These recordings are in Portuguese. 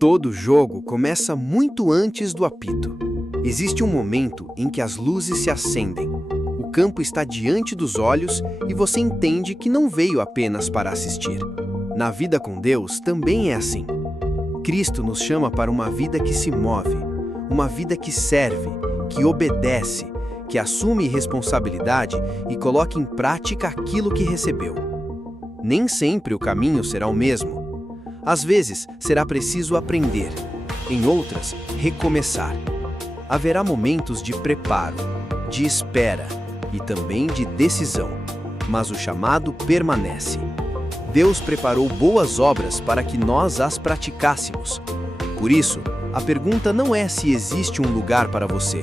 Todo jogo começa muito antes do apito. Existe um momento em que as luzes se acendem. O campo está diante dos olhos e você entende que não veio apenas para assistir. Na vida com Deus também é assim. Cristo nos chama para uma vida que se move, uma vida que serve, que obedece, que assume responsabilidade e coloca em prática aquilo que recebeu. Nem sempre o caminho será o mesmo. Às vezes, será preciso aprender. Em outras, recomeçar. Haverá momentos de preparo, de espera e também de decisão. Mas o chamado permanece. Deus preparou boas obras para que nós as praticássemos. Por isso, a pergunta não é se existe um lugar para você.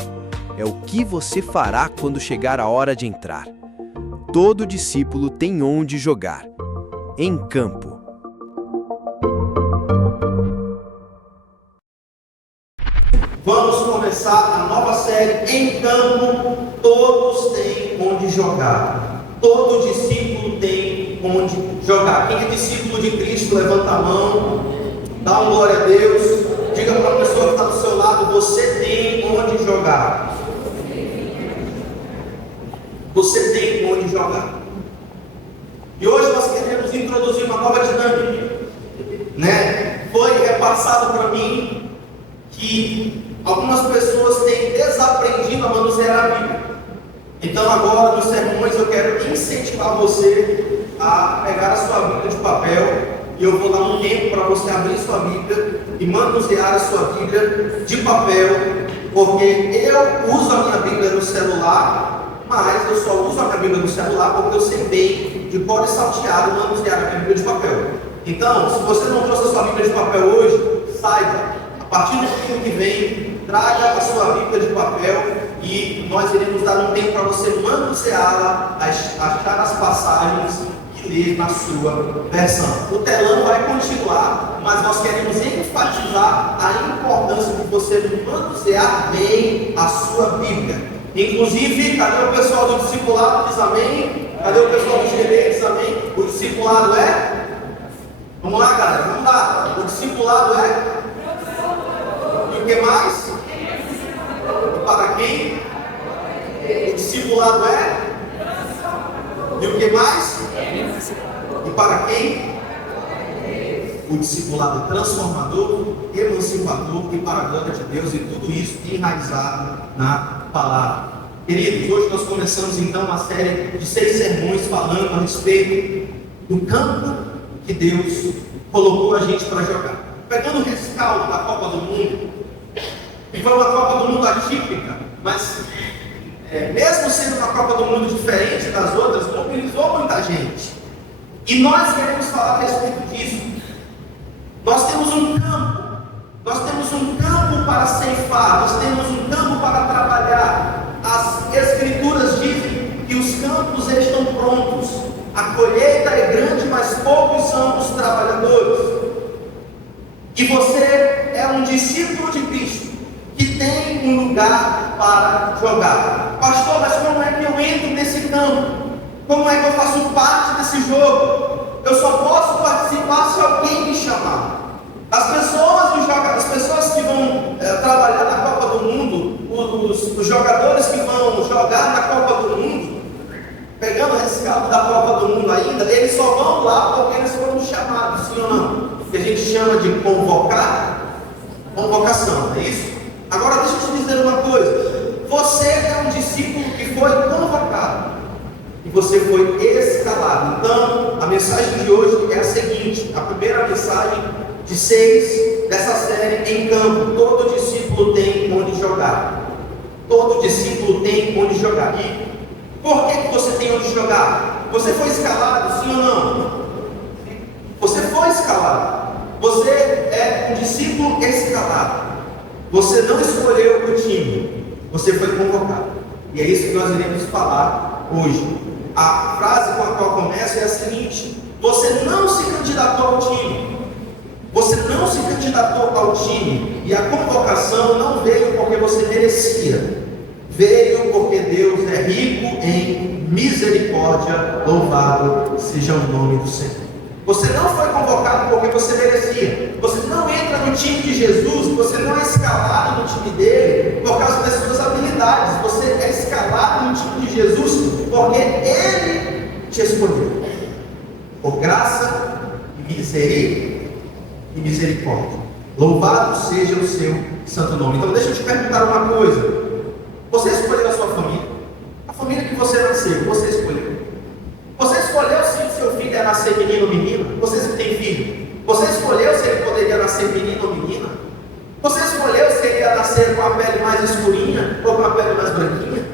É o que você fará quando chegar a hora de entrar. Todo discípulo tem onde jogar. Em campo. Vamos começar a nova série Em Campo. Todos têm onde jogar. Todo discípulo tem onde jogar. Quem é discípulo de Cristo, levanta a mão, dá uma glória a Deus. Diga para a pessoa que está do seu lado: você tem onde jogar. Você tem onde jogar. E hoje nós queremos introduzir uma nova dinâmica, Foi repassado para mim que algumas pessoas têm desaprendido a manusear a Bíblia. Então agora nos sermões eu quero incentivar você a pegar a sua Bíblia de papel, e eu vou dar um tempo para você abrir sua Bíblia e manusear a sua Bíblia de papel, porque eu uso a minha Bíblia no celular, mas eu só uso a minha Bíblia no celular porque eu sei bem, de cor e salteado, manusear a Bíblia de papel. Então, se você não trouxe a sua Bíblia de papel hoje, saiba, a partir do ano que vem, traga a sua Bíblia de papel e nós iremos dar um tempo para você manuseá-la, achar as passagens e ler na sua versão. O telão vai continuar, mas nós queremos enfatizar a importância de você manusear bem a sua Bíblia. Inclusive, cadê o pessoal do discipulado? Diz amém. Cadê o pessoal do GD? Diz amém. O discipulado é? Vamos lá, galera, vamos lá. O discipulado é? E o que mais? E para quem? O discipulado é? E o que mais? E para quem? O discipulado é transformador, emancipador e para a glória de Deus, e tudo isso enraizado na palavra. Queridos, hoje nós começamos então uma série de 6 sermões falando a respeito do campo que Deus colocou a gente para jogar. Pegando o rescaldo da Copa do Mundo, que foi uma Copa do Mundo atípica, mas mesmo sendo uma Copa do Mundo diferente das outras, mobilizou muita gente. E nós queremos falar a respeito disso. Nós temos um campo para ceifar, nós temos um campo para trabalhar. As Escrituras dizem que os campos estão prontos, a colheita é grande, mas poucos são os trabalhadores. E você é um discípulo de Cristo que tem um lugar para jogar. Pastor, mas como é que eu entro nesse campo? Como é que eu faço parte desse jogo? Eu só posso participar se alguém me chamar. As pessoas que vão trabalhar na Copa do Mundo, os jogadores que vão jogar na Copa do Mundo, pegando o rescaldo da Copa do Mundo ainda, eles só vão lá porque eles foram chamados, sim ou não? Que a gente chama de convocação, é isso? Agora deixa eu te dizer uma coisa: você é um discípulo que foi convocado e você foi escalado. Então, a mensagem de hoje é a seguinte: a primeira mensagem de 6 dessa série Em Campo. Todo discípulo tem onde jogar. Todo discípulo tem onde jogar. E por que você tem onde jogar? Você foi escalado, sim ou não? Você foi escalado. Você é um discípulo escalado. Você não escolheu o time, você foi convocado. E é isso que nós iremos falar hoje. A frase com a qual começa é a seguinte: você não se candidatou ao time. Você não se candidatou ao time. E a convocação não veio porque você merecia. Veio porque Deus é rico em misericórdia. Louvado seja o nome do Senhor. Você não foi convocado porque você merecia. time de Jesus, você não é escalado no time dele por causa das suas habilidades. Você é escalado no time de Jesus porque ele te escolheu. Por graça e misericórdia. Louvado seja o seu santo nome. Então deixa eu te perguntar uma coisa. Você escolheu a sua família? A família que você nasceu, você escolheu. Você escolheu se o seu filho ia nascer menino ou menina? Você que tem filho. Você escolheu se ele poderia nascer menino ou menina? Você escolheu se ele ia nascer com a pele mais escurinha ou com a pele mais branquinha?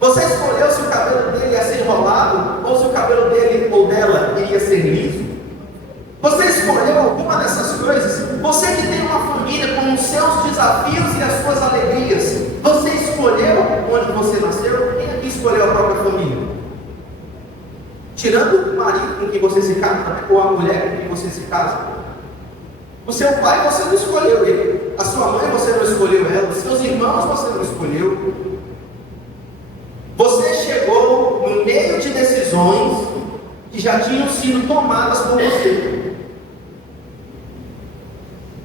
Você escolheu se o cabelo dele ia ser enrolado ou se o cabelo dele ou dela iria ser liso? Você escolheu alguma dessas coisas? Você que tem uma família com os seus desafios e as suas alegrias, você escolheu onde você nasceu? Quem aqui escolheu a própria família? Tirando o marido com quem você se casa, ou a mulher com quem você se casa. O seu pai você não escolheu ele. A sua mãe você não escolheu ela. Os seus irmãos você não escolheu. Você chegou no meio de decisões que já tinham sido tomadas por você.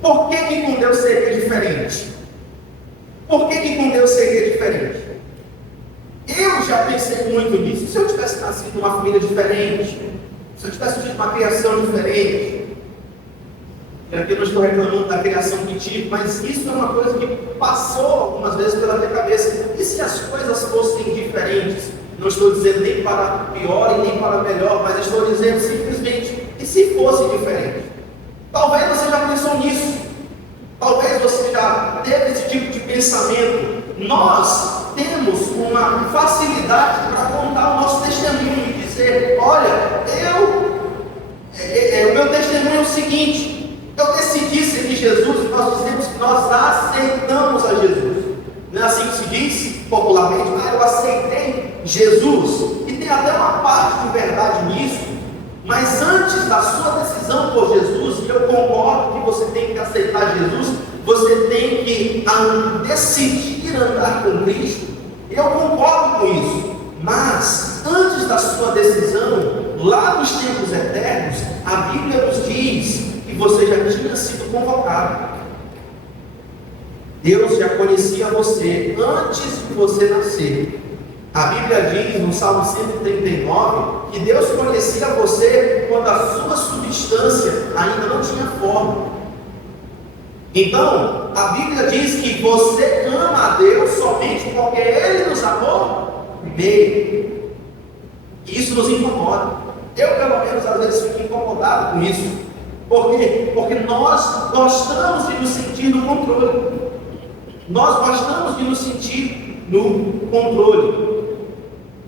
Por que com Deus seria diferente? Por que com Deus seria diferente? Eu já pensei muito nisso. Se eu tivesse nascido numa família diferente, se eu tivesse tido uma criação diferente, e aqui eu não estou reclamando da criação que tive, mas isso é uma coisa que passou algumas vezes pela minha cabeça. E se as coisas fossem diferentes? Não estou dizendo nem para pior e nem para melhor, mas estou dizendo simplesmente, e se fosse diferente? Talvez você já pensou nisso. Talvez você já teve esse tipo de pensamento. Nós temos uma facilidade para contar o nosso testemunho e dizer: olha, o meu testemunho é o seguinte, eu decidi seguir Jesus, e nós dizemos que nós aceitamos a Jesus. Não é assim que se diz popularmente? Eu aceitei Jesus. E tem até uma parte de verdade nisso, mas antes da sua decisão por Jesus, e eu concordo que você tem que aceitar Jesus, você tem que decidir andar com Cristo. Eu concordo com isso, mas antes da sua decisão, lá nos tempos eternos, a Bíblia nos diz que você já tinha sido convocado. Deus já conhecia você antes de você nascer. A Bíblia diz no Salmo 139 que Deus conhecia você quando a sua substância ainda não tinha forma. Então, a Bíblia diz que você ama a Deus somente porque Ele nos amou primeiro. E isso nos incomoda. Eu, pelo menos, às vezes fico incomodado com isso. Por quê? Porque nós gostamos de nos sentir no controle. Nós gostamos de nos sentir no controle.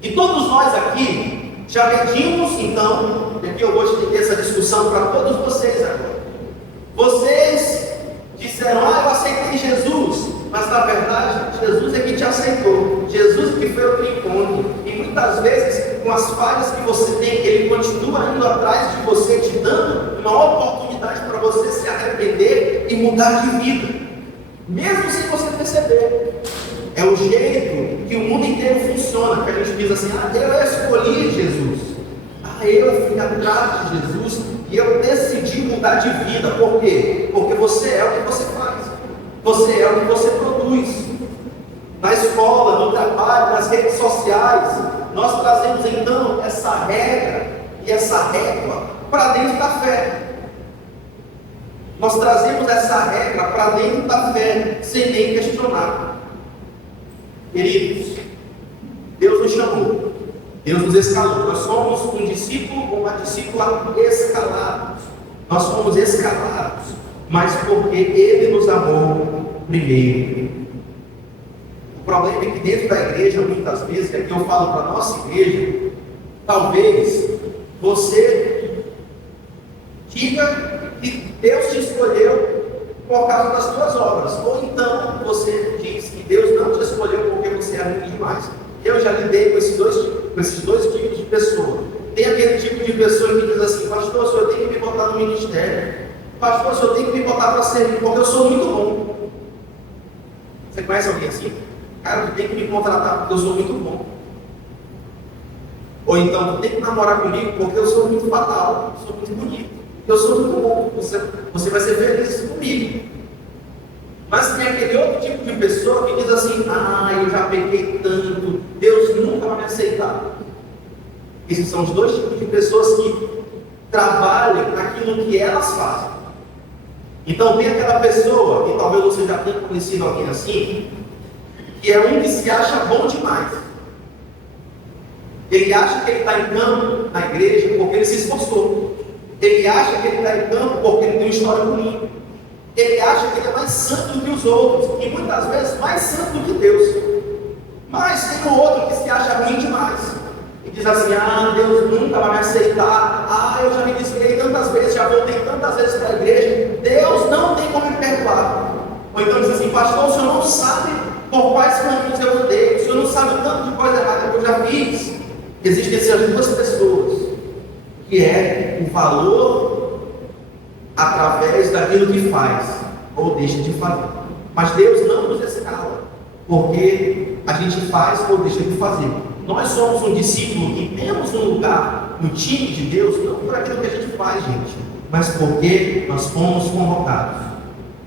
E todos nós aqui já pedimos, então, e aqui eu vou estender essa discussão para todos vocês agora. Vocês disseram: eu aceitei Jesus, mas na verdade Jesus é que te aceitou, Jesus que foi o teu encontro, e muitas vezes com as falhas que você tem, Ele continua indo atrás de você, te dando uma oportunidade para você se arrepender e mudar de vida, mesmo sem você perceber. É o jeito que o mundo inteiro funciona, que a gente diz assim: eu escolhi Jesus, eu fui atrás de Jesus, e eu decidi mudar de vida. Por quê? Porque você é o que você faz, você é o que você produz. Na escola, no trabalho, nas redes sociais, nós trazemos então essa regra e essa régua para dentro da fé. Nós trazemos essa regra para dentro da fé, sem nem questionar. Queridos, Deus nos chamou, Deus nos escalou. Nós somos um discípulo ou uma discípula escalados. Nós fomos escalados, mas porque Ele nos amou primeiro. O problema é que dentro da igreja, muitas vezes, é que eu falo para a nossa igreja, talvez você diga que Deus te escolheu por causa das tuas obras, ou então você diz que Deus não te escolheu porque você é ruim demais. Eu já lidei com esses dois tipos de pessoa. Tem aquele tipo de pessoa que diz assim: pastor, o senhor tem que me botar no ministério, pastor, o senhor tem que me botar para servir, porque eu sou muito bom. Você conhece alguém assim? Cara, tu tem que me contratar porque eu sou muito bom. Ou então, tu tem que namorar comigo porque eu sou muito fatal, eu sou muito bonito, eu sou muito bom, você vai ser feliz comigo. comigo. Mas tem aquele outro tipo de pessoa que diz assim: eu já pequei tanto, Deus nunca vai me aceitar. Esses são os dois tipos de pessoas que trabalham naquilo que elas fazem. Então tem aquela pessoa, e talvez você já tenha conhecido alguém assim, que é um que se acha bom demais. Ele acha que ele está em campo na igreja porque ele se esforçou. Ele acha que ele está em campo porque ele tem uma história bonita. Ele acha que ele é mais santo do que os outros, e muitas vezes mais santo do que Deus. Mas tem um outro que se acha ruim demais e diz assim: Deus nunca vai me aceitar. Eu já me desviei tantas vezes, já voltei tantas vezes para a igreja, Deus não tem como me perdoar. Ou então diz assim: pastor, o senhor não sabe por quais caminhos eu andei, o senhor não sabe o tanto de coisa errada que eu já fiz. Existem essas duas pessoas, que é o valor através daquilo que faz ou deixa de fazer. Mas Deus não nos escala porque a gente faz ou deixa de fazer. Nós somos um discípulo e temos um lugar no time de Deus, não por aquilo que a gente faz, gente, mas porque nós fomos convocados.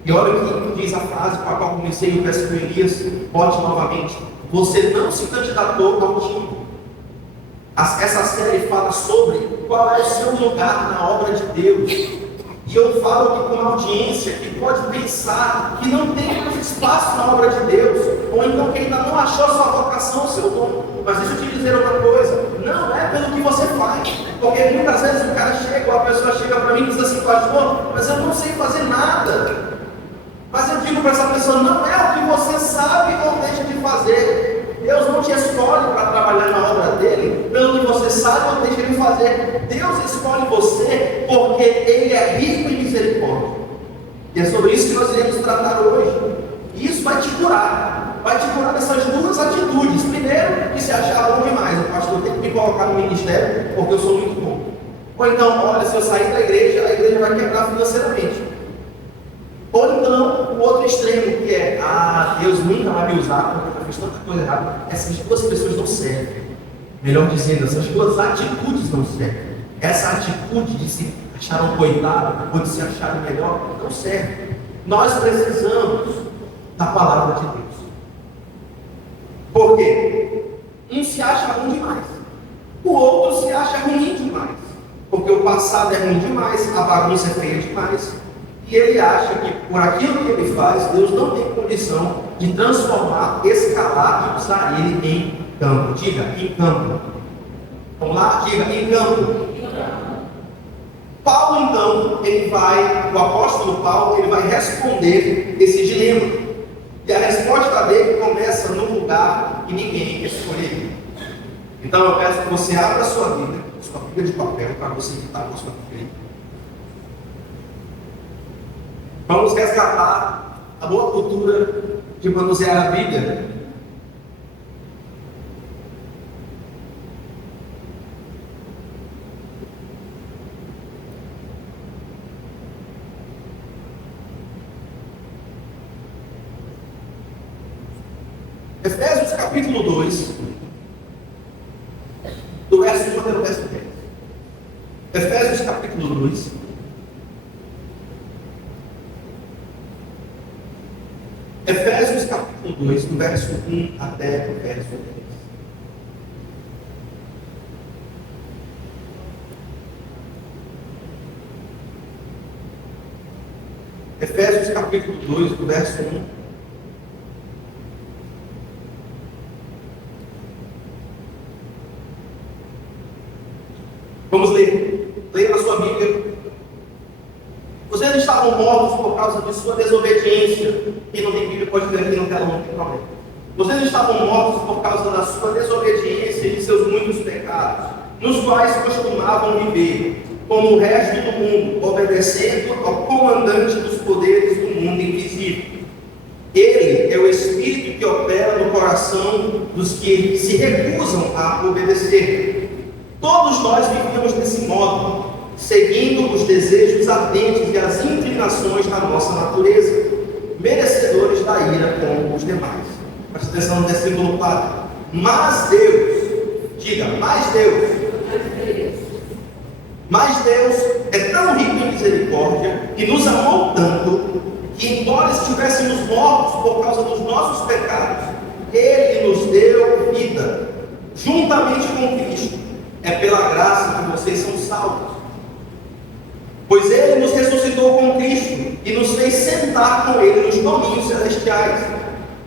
E olha o que diz a frase com a qual comecei, eu peço que o Elias bote novamente: você não se candidatou ao time. Essa série fala sobre qual é o seu lugar na obra de Deus. E eu falo aqui com uma audiência que pode pensar que não tem mais espaço na obra de Deus, ou então que ainda não achou sua vocação, o seu dom. Mas deixa eu te dizer outra coisa: não é pelo que você faz, porque muitas vezes o cara chega, ou a pessoa chega para mim e diz assim: pastor, mas eu não sei fazer nada. Mas eu digo para essa pessoa: não é o que você sabe ou deixa de fazer. Deus não te escolhe para trabalhar na obra dele pelo que você sabe ou deixa de fazer. Deus escolhe você porque ele é rico em misericórdia. E é sobre isso que nós iremos tratar hoje. E isso vai te curar dessas duas atitudes. Primeiro, que se achar bom demais: o pastor tem que me colocar no ministério porque eu sou muito bom. Ou então: olha, se eu sair da igreja, a igreja vai quebrar financeiramente. Ou então, o outro extremo, que é: Deus nunca vai me usar porque eu fiz tanta coisa errada. Essas duas pessoas não servem. Melhor dizendo, essas duas atitudes não servem. Essa atitude de se achar um coitado ou de se achar melhor não serve. Nós precisamos da palavra de Deus. Por quê? Um se acha bom demais, o outro se acha ruim demais, porque o passado é ruim demais, a bagunça é feia demais. E ele acha que por aquilo que ele faz, Deus não tem condição de transformar, escalar e usar ele em campo. Diga: em campo. Vamos lá? Diga: em campo. Paulo, então, o apóstolo Paulo, ele vai responder esse dilema. E a resposta dele começa num lugar que ninguém escolheu. Então eu peço que você abra a sua Bíblia de papel, para você que está com a sua Bíblia. Vamos resgatar a boa cultura de manusear a Bíblia. Efésios capítulo 2, do verso 1 até o verso 10. Efésios capítulo 2. Efésios capítulo 2, do verso 1 até o verso 10. Efésios capítulo 2, do verso 1. Vamos ler. Leia na sua Bíblia. Vocês estavam mortos por causa de sua desobediência. Quem não tem Bíblia pode ler aqui no telão, não tem problema. Vocês estavam mortos por causa da sua desobediência e de seus muitos pecados, nos quais costumavam viver, como o resto do mundo, obedecendo ao comandante dos poderes do mundo invisível. Ele é o Espírito que opera no coração dos que se recusam a obedecer. Todos nós vivíamos desse modo, seguindo os desejos ardentes e as inclinações da nossa natureza, merecedores da ira como os demais. Presta atenção no versículo 4. Mas Deus, diga: mas Deus é tão rico em misericórdia que nos amou tanto, que embora estivéssemos mortos por causa dos nossos pecados, Ele nos deu vida, juntamente com Cristo. É pela graça que vocês são salvos. Pois Ele nos ressuscitou com Cristo e nos fez sentar com Ele nos domínios celestiais.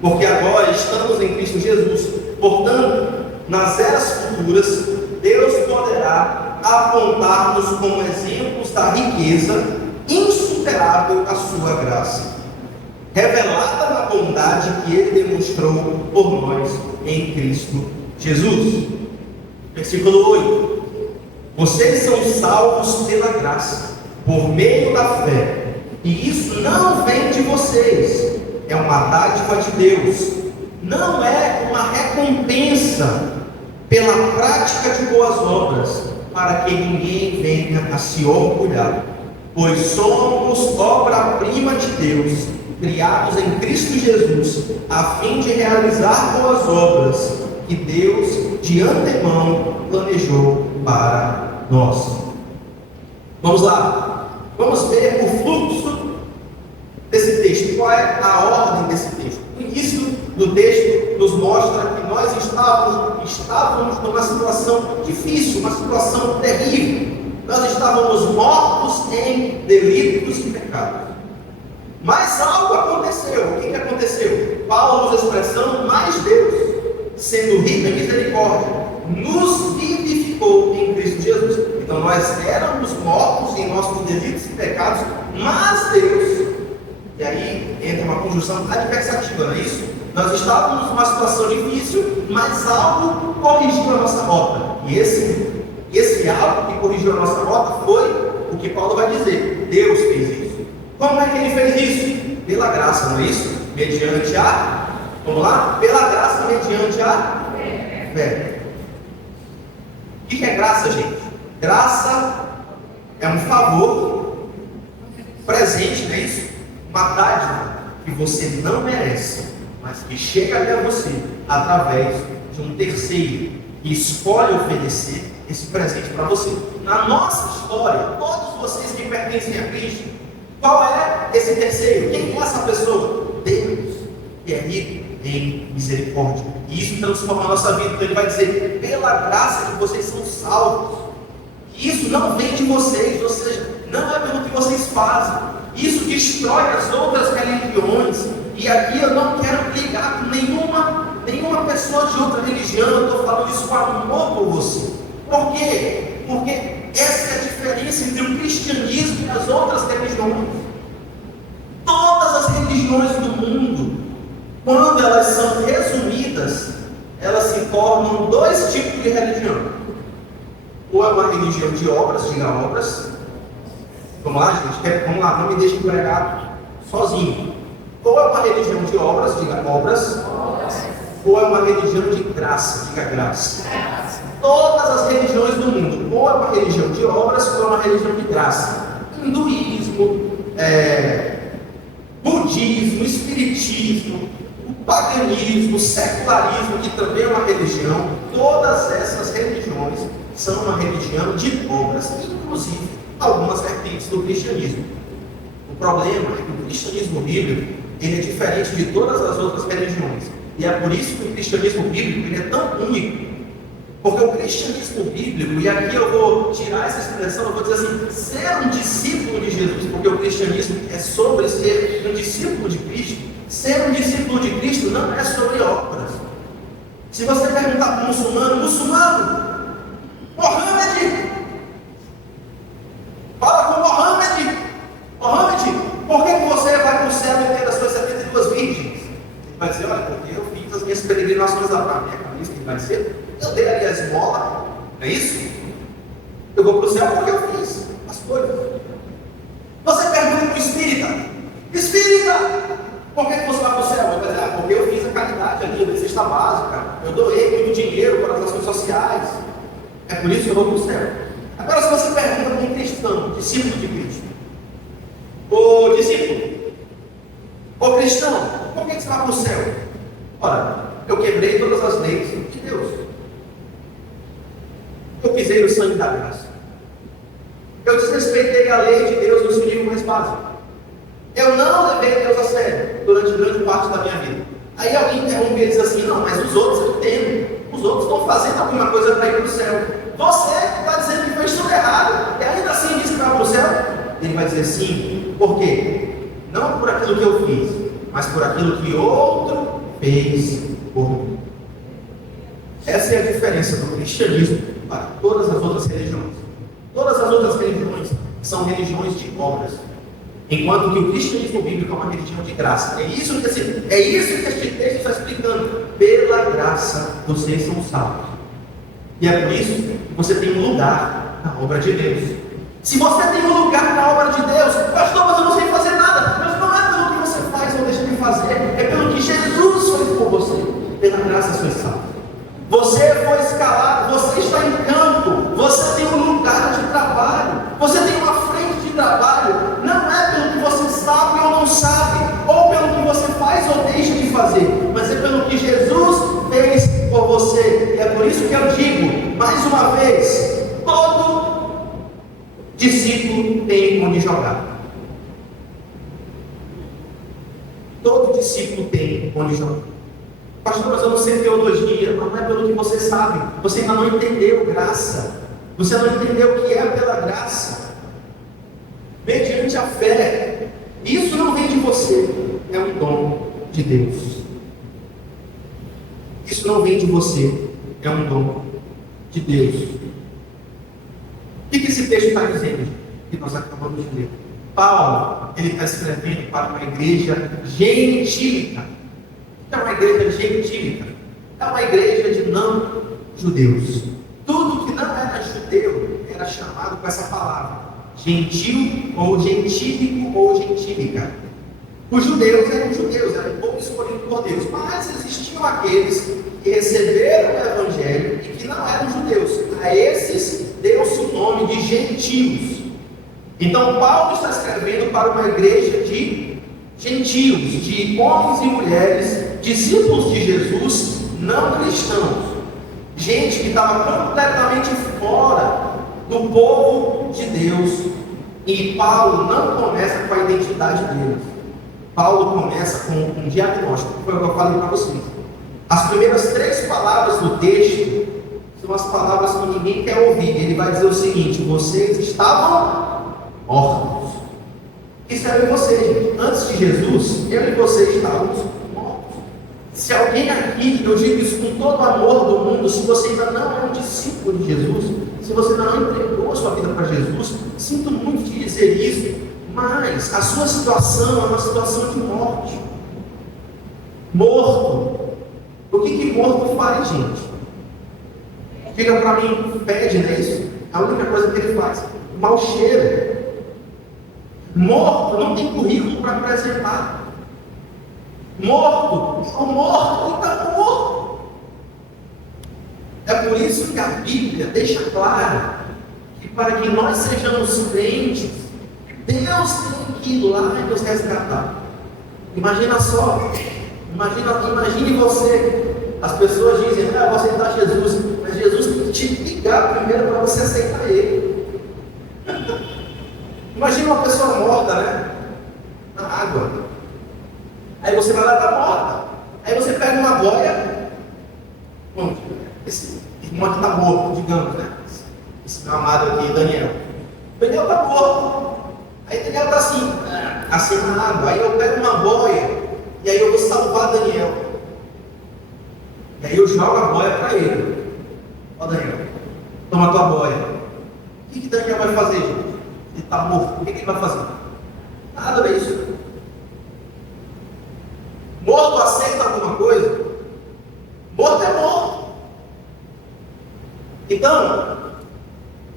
Porque agora estamos em Cristo Jesus. Portanto, nas eras futuras, Deus poderá apontar-nos como exemplos da riqueza insuperável a sua graça, revelada na bondade que Ele demonstrou por nós em Cristo Jesus. Versículo 8. Vocês são salvos pela graça, por meio da fé, e isso não vem de vocês, é uma dádiva de Deus, não é uma recompensa pela prática de boas obras, para que ninguém venha a se orgulhar, pois somos obra-prima de Deus, criados em Cristo Jesus, a fim de realizar boas obras que Deus de antemão planejou para nós. Vamos lá, vamos ver o fluxo desse texto. Qual é a ordem desse texto? O início do texto nos mostra que nós estávamos numa situação difícil, uma situação terrível. Nós estávamos mortos em delitos e pecados. Mas algo aconteceu. O que aconteceu? Paulo usa a expressão, mas Deus, sendo rico em misericórdia, nos vivificou em Cristo Jesus. Então nós éramos mortos em nossos delitos e pecados, mas Deus, e aí entra uma conjunção adversativa, não é isso? Nós estávamos numa situação difícil, mas algo corrigiu a nossa rota. E esse algo que corrigiu a nossa rota foi o que Paulo vai dizer. Deus fez isso. Como é que Ele fez isso? Pela graça, não é isso? Mediante a... Vamos lá? Pela graça, mediante a fé. O que é graça, gente? Graça é um favor presente, não é isso? Uma dádiva que você não merece, mas que chega até você através de um terceiro que escolhe oferecer esse presente para você. Na nossa história, todos vocês que pertencem a Cristo, qual é esse terceiro? Quem é essa pessoa? Deus, que é rico em misericórdia. E isso transforma a nossa vida. Então Ele vai dizer, pela graça que vocês são salvos. E isso não vem de vocês, ou seja, não é pelo que vocês fazem. Isso destrói as outras religiões. E aqui eu não quero brigar com nenhuma pessoa de outra religião. Eu estou falando isso com amor por você. Por quê? Porque essa é a diferença entre o cristianismo e as outras religiões. Todas as religiões do mundo, quando elas são resumidas, elas se tornam dois tipos de religião. Ou é uma religião de obras, diga obras. Vamos lá, gente? Vamos lá, não me deixe pregar sozinho. Ou é uma religião de obras, diga obras. Ou é uma religião de graça, diga graça. Todas as religiões do mundo, ou é uma religião de obras, ou é uma religião de graça. Hinduísmo, budismo, espiritismo, o paganismo, o secularismo, que também é uma religião, todas essas religiões são uma religião de obras, inclusive algumas vertentes do cristianismo. O problema é que o cristianismo bíblico ele é diferente de todas as outras religiões. E é por isso que o cristianismo bíblico ele é tão único. Porque o cristianismo bíblico, e aqui eu vou tirar essa expressão, eu vou dizer assim, ser um discípulo de Jesus, porque o cristianismo é sobre ser um discípulo de Cristo. Ser um discípulo de Cristo não é sobre obras. Se você perguntar para um muçulmano, Mohammed, fala com Mohammed, por que você vai para o céu e ter as suas 72 virgens? Ele vai dizer, olha, porque eu fiz as minhas peregrinações lá para a minha cabeça, que vai ser, eu dei ali a esmola, não é isso? Eu vou para o céu porque eu fiz as coisas. Você pergunta para o espírita, por que você vai para o céu? Ele vai dizer, porque eu fiz a caridade ali, a cesta básica, eu doei muito dinheiro para as ações sociais, é por isso que eu vou para o céu. Agora, se você pergunta para um cristão, discípulo de Cristo, ô discípulo, ô cristão, por que você vai para o céu? Ora, eu quebrei todas as leis de Deus. Eu pisei no sangue da graça. Eu desrespeitei a lei de Deus no seu nível mais básico. Eu não levei Deus a sério durante grande parte da minha vida. Aí alguém interrompe e diz assim: não, mas os outros eu entendo. Os outros estão fazendo alguma coisa para ir para o céu. Você está dizendo que fez tudo errado e ainda assim diz que vai para o céu? Ele vai dizer sim. Por quê? Não por aquilo que eu fiz, mas por aquilo que outro fez por mim. Essa é a diferença do cristianismo para todas as outras religiões. Todas as outras religiões são religiões de obras, enquanto que o cristianismo bíblico é uma religião de graça. É isso que este texto está explicando. Pela graça vocês são salvos. E é por isso que você tem um lugar na obra de Deus. Se você tem um lugar na obra de Deus, pastor, mas eu não sei fazer nada. Mas não é pelo que você faz ou deixa de fazer, é pelo que Jesus fez por você. Pela graça sois salvos. Você foi escalado, você está em campo, você tem um lugar de trabalho, você tem uma frente de trabalho. Não é pelo que você sabe ou não sabe, ou pelo que você faz ou deixa de fazer, mas é pelo que Jesus fez por você. E é por isso que eu digo, mais uma vez, todo discípulo tem onde jogar. Todo discípulo tem onde jogar. Pastor, mas eu não sei teologia. Não é pelo que você sabe. Você ainda não entendeu graça. Você não entendeu o que é pela graça. Mediante a fé. Isso não vem de você. É um dom de Deus. Isso não vem de você. É um dom de Deus. O que esse texto está dizendo? Que nós acabamos de ler. Paulo, ele está escrevendo para uma igreja gentílica. É uma igreja gentílica, é uma igreja de não judeus. Tudo que não era judeu era chamado com essa palavra: gentil, ou gentílico, ou gentílica. Os judeus, eram um povo escolhido por Deus, mas existiam aqueles que receberam o evangelho e que não eram judeus. A esses deu-se o nome de gentios. Então Paulo está escrevendo para uma igreja de gentios, de homens e mulheres, discípulos de Jesus, não cristãos, gente que estava completamente fora do povo de Deus. E Paulo não começa com a identidade deles. Paulo começa com um diagnóstico, foi o que eu falei para vocês. As primeiras 3 palavras do texto são as palavras que ninguém quer ouvir. Ele vai dizer o seguinte: vocês estavam órfãos. Isso é você, gente. Antes de Jesus, eu e você estávamos mortos. Se alguém aqui, eu digo isso com todo o amor do mundo, se você ainda não é um discípulo de Jesus, se você ainda não entregou a sua vida para Jesus, sinto muito de dizer isso, mas a sua situação é uma situação de morte. Morto. O que morto faz, gente? Diga para mim, pede, não é isso? A única coisa que ele faz, mau cheiro. Morto não tem currículo para apresentar. Morto, o morto está morto. É por isso que a Bíblia deixa claro que para que nós sejamos crentes, Deus tem que ir lá e nos resgatar. Imagina só, imagine você. As pessoas dizem: eu vou aceitar Jesus, mas Jesus tem que te ligar primeiro para você aceitar Ele. Imagina uma pessoa morta, né? Na água. Aí você vai lá, está morta. Aí você pega uma boia. Bom, esse irmão aqui está morto, digamos, né? Esse meu amado aqui, Daniel. Daniel está morto. Aí Daniel está assim na água. Aí eu pego uma boia. E aí eu vou salvar Daniel. E aí eu jogo a boia para ele. Ó, Daniel, toma a tua boia. O que Daniel vai fazer, gente? Ele está morto. O que ele vai fazer? Nada disso. Morto aceita alguma coisa? Morto é morto. Então,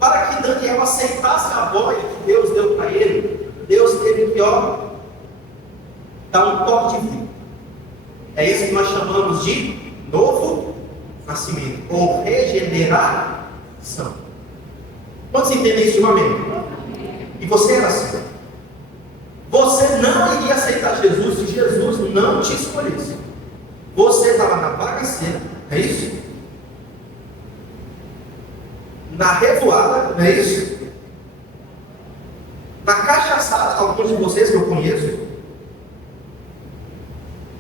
para que Daniel aceitasse a boia que Deus deu para ele, Deus teve que dar um toque de vida. É isso que nós chamamos de novo nascimento, ou regeneração. Quantos entendem isso, amém? E você era assim. Você não iria aceitar Jesus se Jesus não te escolhesse. Você estava na bagaceira, é isso? Na revoada, não é isso? vocês que eu conheço,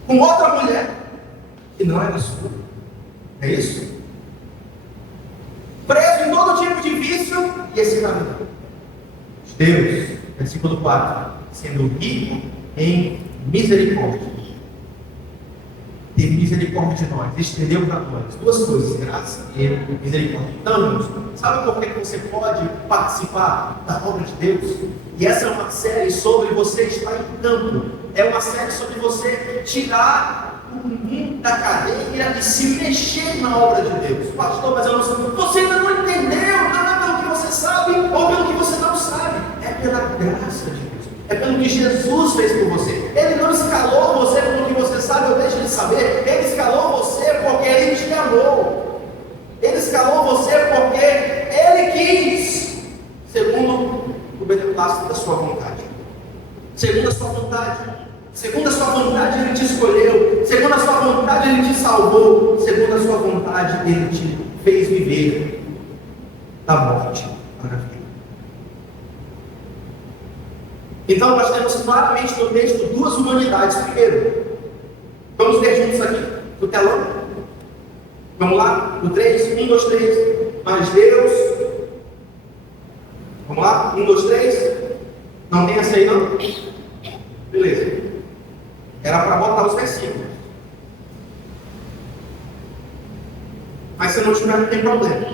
com outra mulher que não era sua. É isso? Preso em todo tipo de vício e escravidão. Deus, versículo 4, sendo rico em misericórdia, teve misericórdia de nós, estendeu para nós duas coisas, graça e misericórdia. Então, irmãos, sabe por que você pode participar da obra de Deus? E essa é uma série sobre você estar em campo, é uma série sobre você tirar o mundo da cadeia e se mexer na obra de Deus. Pastor, mas eu não sei, você ainda não entendeu, não é pelo que você sabe ou pelo que você não sabe, é pela graça de Deus. É pelo que Jesus fez por você. Ele não escalou você pelo que você sabe ou deixa de saber. Ele escalou você porque Ele te amou. Ele escalou você porque Ele quis, segundo o beneplácito da sua vontade. Segundo a sua vontade. Segundo a sua vontade Ele te escolheu. Segundo a sua vontade Ele te salvou. Segundo a sua vontade Ele te fez viver da morte para a vida. Então nós temos claramente no texto duas humanidades. Primeiro, vamos ver juntos aqui no telão. Vamos lá? No 3, 1, 2, 3. Mas Deus. Vamos lá? 1, 2, 3. Não tem essa aí não? Beleza. Era para botar os versículos. Mas se não tiver, não tem problema.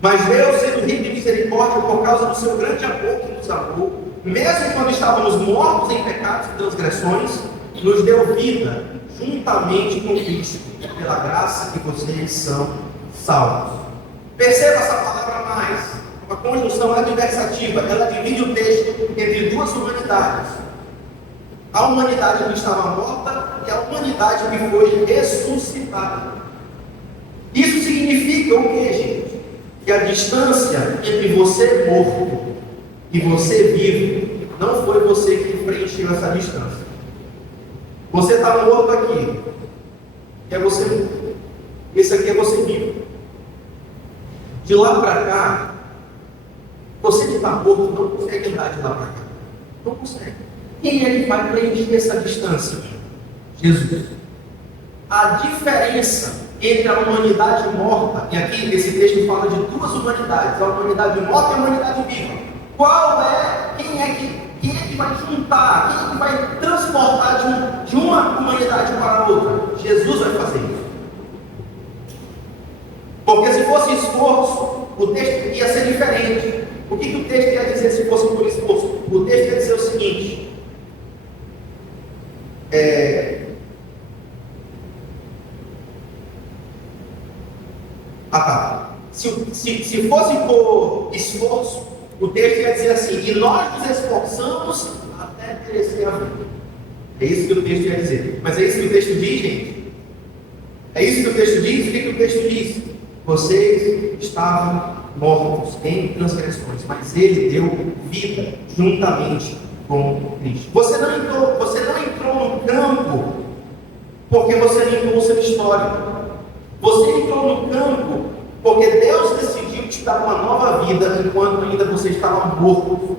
Mas Deus, sendo rico em misericórdia, por causa do seu grande amor que nos amou, mesmo quando estávamos mortos em pecados e transgressões, nos deu vida juntamente com Cristo, pela graça que vocês são salvos. Perceba essa palavra mais. A conjunção adversativa, ela divide o texto entre duas humanidades. A humanidade que estava morta e a humanidade que foi ressuscitada. Isso significa o que, gente? Que a distância entre você morto e você vivo, não foi você que preencheu essa distância. Você está morto aqui, é você morto. Esse aqui é você vivo. De lá para cá, você que está morto não consegue andar de lá para cá. Não consegue. Quem é que vai preencher essa distância? Jesus. A diferença entre a humanidade morta, e aqui esse texto fala de duas humanidades, a humanidade morta e a humanidade viva. Qual é, quem é que vai juntar, quem é que vai transportar de uma humanidade para a outra? Jesus vai fazer isso. Porque se fosse esforço, o texto ia ser diferente. O que o texto ia dizer se fosse por esforço? O texto ia dizer o seguinte: se fosse por esforço, o texto ia dizer assim: e nós nos esforçamos até merecer a vida. É isso que o texto ia dizer. Mas é isso que o texto diz, gente? É isso que o texto diz? O que o texto diz? Vocês estavam mortos em transgressões, mas Ele deu vida juntamente com Cristo. Você não entrou no campo porque você limpou sua história. Você entrou no campo porque Deus decidiu te dar uma nova vida enquanto ainda você estava morto.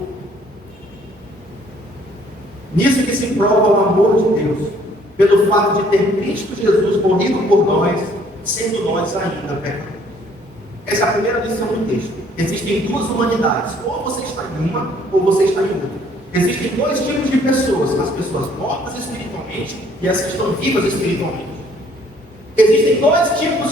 Nisso que se prova o amor de Deus, pelo fato de ter Cristo Jesus morrido por nós, sendo nós ainda pecadores. Essa é a primeira lição do texto. Existem duas humanidades, ou você está em uma, ou você está em outra. Existem dois tipos de pessoas: as pessoas mortas espiritualmente e as que estão vivas espiritualmente. Existem dois tipos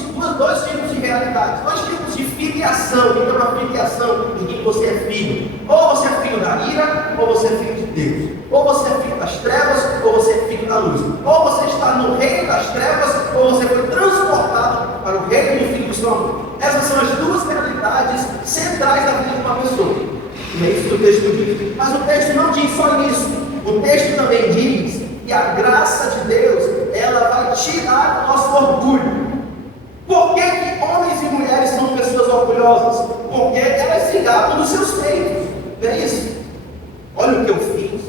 de realidades, dois tipos de filiação. Então, a filiação de quem você é filho: ou você é filho da ira, ou você é filho de Deus. Ou você é filho das trevas, ou você é filho da luz. Ou você está no reino das trevas, ou você foi transportado para o reino do Filho do seu amor. Essas são as duas realidades centrais da vida de uma pessoa. E é isso que o texto diz. Mas o texto não diz só isso. O texto também diz que a graça de Deus, ela vai tirar o nosso orgulho. Por que homens e mulheres são pessoas orgulhosas? Porque elas se gabam dos seus feitos. Não é isso? Olha o que eu fiz.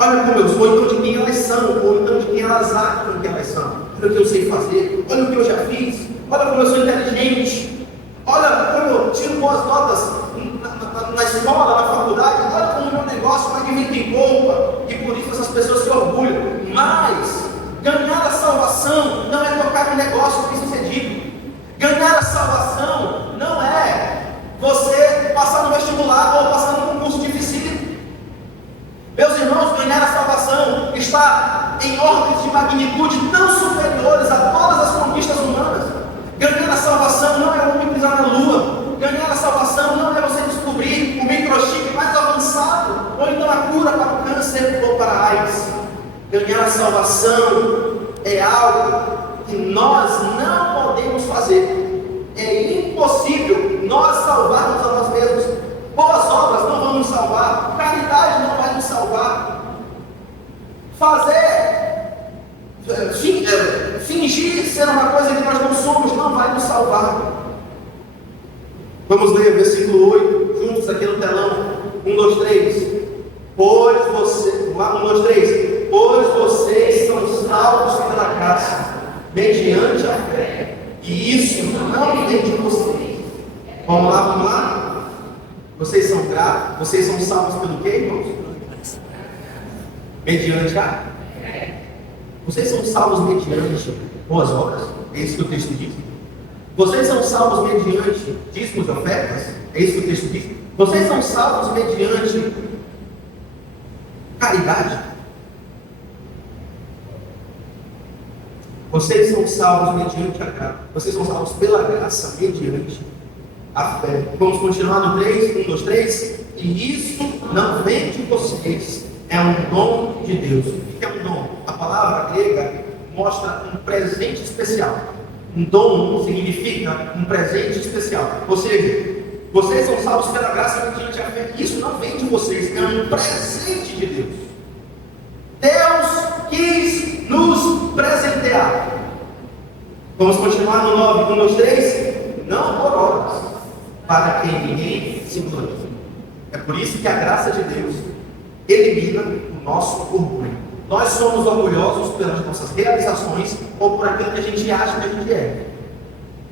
Olha como eu sou, então de quem elas são, ou então de quem elas acham que elas são. Olha o que eu sei fazer, olha o que eu já fiz, olha como eu sou inteligente, olha como eu tiro boas notas na escola, na faculdade, olha como o meu negócio vai de vento em bomba. está em ordens de magnitude tão superiores a todas as conquistas humanas. Ganhar a salvação não é o homem pisar na lua. Ganhar a salvação não é você descobrir o microchip mais avançado, ou então a cura para o câncer ou para a AIDS. Ganhar a salvação é algo que nós não podemos fazer. É impossível nós salvarmos a nós mesmos. Boas obras não vão nos salvar. Caridade não vai nos salvar. Fingir ser uma coisa que nós não somos não vai nos salvar. Vamos ler o versículo 8, juntos aqui no telão. 1, 2, 3. Pois vocês são salvos pela graça, mediante a fé. E isso não vem de vocês. Vamos lá. Vocês são gratos, vocês são salvos pelo quê, irmãos? Mediante a fé. Vocês são salvos mediante boas obras? É isso que o texto diz. Vocês são salvos mediante dízimos e ofertas? É isso que o texto diz. Vocês são salvos mediante caridade? Vocês são salvos mediante a graça. Vocês são salvos pela graça mediante a fé. Vamos continuar no 3, 1, 2, 3. E isso não vem de vocês, é um dom de Deus. O que é um dom? A palavra grega mostra um presente especial. Um dom significa um presente especial. Ou seja, vocês são salvos pela graça mediante a fé. Isso não vem de vocês, é um presente de Deus. Deus quis nos presentear. Vamos continuar no 9, 1, 2, 3. Não por obras, para que ninguém se glorie. É por isso que a graça de Deus elimina o nosso orgulho. Nós somos orgulhosos pelas nossas realizações ou por aquilo que a gente acha que a gente é.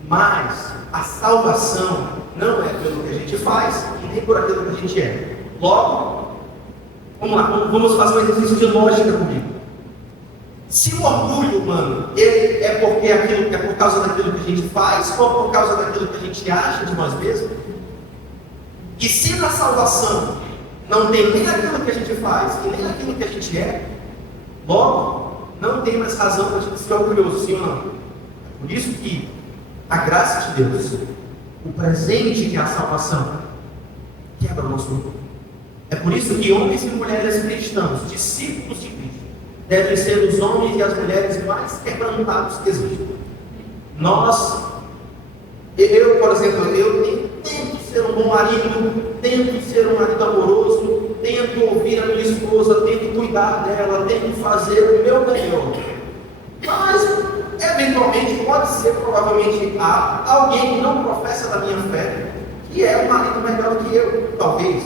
Mas a salvação não é pelo que a gente faz e nem por aquilo que a gente é. Logo, vamos lá, vamos fazer um exercício de lógica comigo. Se o orgulho humano ele é porque é por causa daquilo que a gente faz ou por causa daquilo que a gente acha de nós mesmos, e se na salvação não tem nem aquilo que a gente faz e nem aquilo que a gente é, logo não tem mais razão para a gente ser orgulhoso, sim ou não? É por isso que a graça de Deus, o presente que é a salvação, quebra o nosso orgulho. É por isso que homens e mulheres cristãos, discípulos de Cristo, devem ser os homens e as mulheres mais quebrantados que existem. Eu, por exemplo, tento ser um bom marido, tento ser um marido amoroso, tento ouvir a minha esposa, tento cuidar dela, tento fazer o meu melhor. Mas, eventualmente, pode ser, provavelmente, alguém que não professa da minha fé, que é um marido melhor que eu, talvez.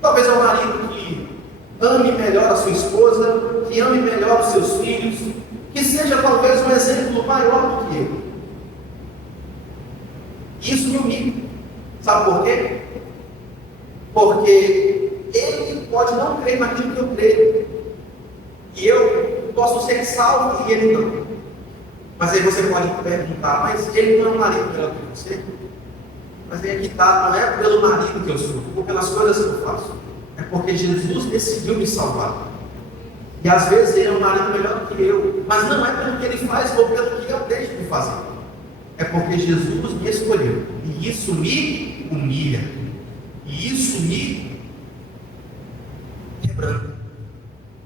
Talvez é um marido que ame melhor a sua esposa, que ame melhor os seus filhos, que seja talvez um exemplo maior do que eu. Isso me humilha. Sabe por quê? Porque ele pode não crer naquilo que eu creio. E eu posso ser salvo e ele não. Mas aí você pode perguntar, mas ele não é um marido melhor que você? Mas aí aqui está, não é pelo marido que eu sou, ou pelas coisas que eu faço. É porque Jesus decidiu me salvar. E às vezes ele é um marido melhor do que eu. Mas não é pelo que ele faz ou pelo que eu deixo de fazer. É porque Jesus me escolheu. E isso me humilha. E isso me quebranta.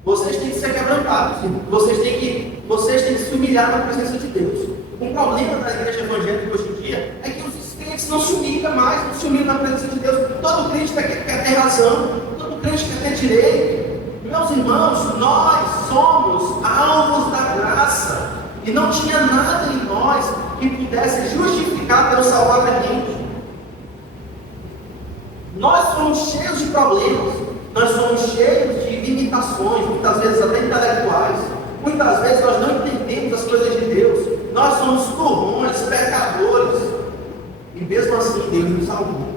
Vocês têm que ser quebrantados. Vocês têm que se humilhar na presença de Deus. Um problema da igreja evangélica hoje em dia é que os crentes não se humilham mais, não se humilham na presença de Deus. Todo crente quer ter razão, todo crente quer ter direito. Meus irmãos, nós somos alvos da graça. E não tinha nada em nós que pudesse justificar Deus salvar a gente. Nós somos cheios de problemas, nós somos cheios de limitações, muitas vezes até intelectuais. Muitas vezes nós não entendemos as coisas de Deus. Nós somos turrões, pecadores. E mesmo assim Deus nos salvou.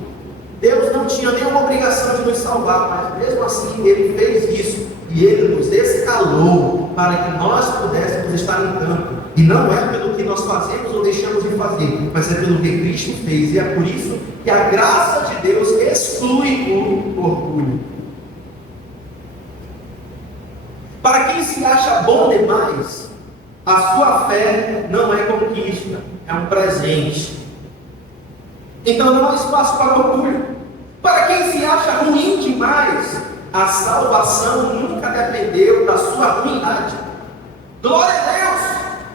Deus não tinha nenhuma obrigação de nos salvar, mas mesmo assim Ele fez isso. E Ele nos escalou para que nós pudéssemos estar em campo. E não é pelo que nós fazemos ou deixamos de fazer, mas é pelo que Cristo fez. E é por isso que a graça de Deus exclui o orgulho. Para quem se acha bom demais, a sua fé não é conquista, é um presente. Então não há espaço para orgulho. Para quem se acha ruim demais, a salvação nunca dependeu da sua ruindade. Glória a Deus!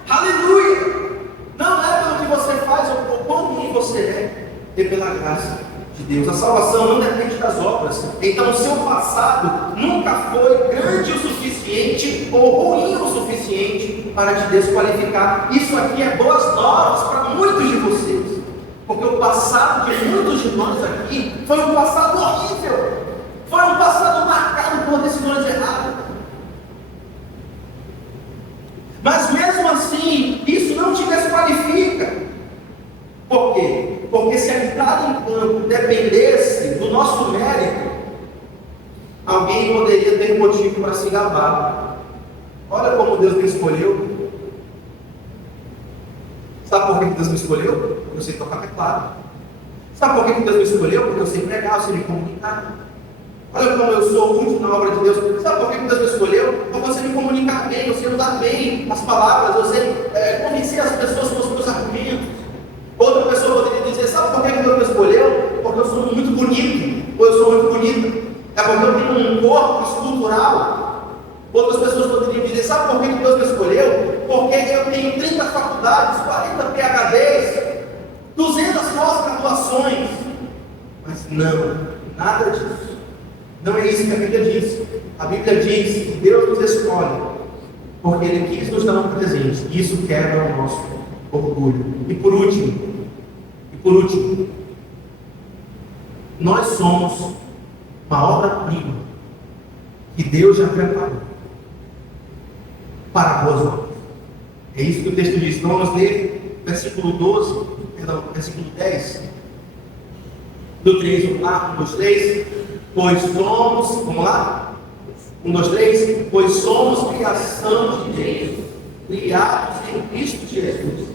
Aleluia! Não é pelo que você faz ou quão ruim você é pela graça de Deus. A salvação não depende das obras. Então o seu passado nunca foi grande o suficiente ou ruim o suficiente para te desqualificar. Isso aqui é boas novas para muitos de vocês. Porque o passado de muitos de nós aqui foi um passado horrível. Foi um passado marcado por decisões erradas. Mas mesmo assim, isso não te desqualifica. Por quê? Porque se a entrada em campo dependesse do nosso mérito, alguém poderia ter motivo para se gabar. Olha como Deus me escolheu. Sabe por que Deus me escolheu? Porque eu sei tocar teclado. Sabe por que Deus me escolheu? Porque eu sei pregar, eu sei me comunicar. Olha como eu sou útil na obra de Deus. Sabe por que Deus me escolheu? Porque eu sei me comunicar bem, eu sei usar bem as palavras, eu sei convencer as pessoas com os meus argumentos. Outra pessoa poderia dizer, sabe por que Deus me escolheu? Porque eu sou muito bonito, ou eu sou muito bonita. É porque eu tenho um corpo escultural. Outras pessoas poderiam dizer, sabe por que Deus me escolheu? Porque eu tenho 30 faculdades, 40 PhDs, 200 pós-graduações. Mas não, nada disso. Não é isso que a Bíblia diz. A Bíblia diz que Deus nos escolhe porque Ele quis nos dar um presente. E isso quebra o nosso orgulho. E por último, nós somos uma obra-prima que Deus já preparou para boas obras. É isso que o texto diz. Então vamos ler versículo 10. Do 3, vamos lá, 1, 2, 3. Pois somos, vamos lá? 1, 2, 3. Pois somos criação de Deus, criados em Cristo Jesus,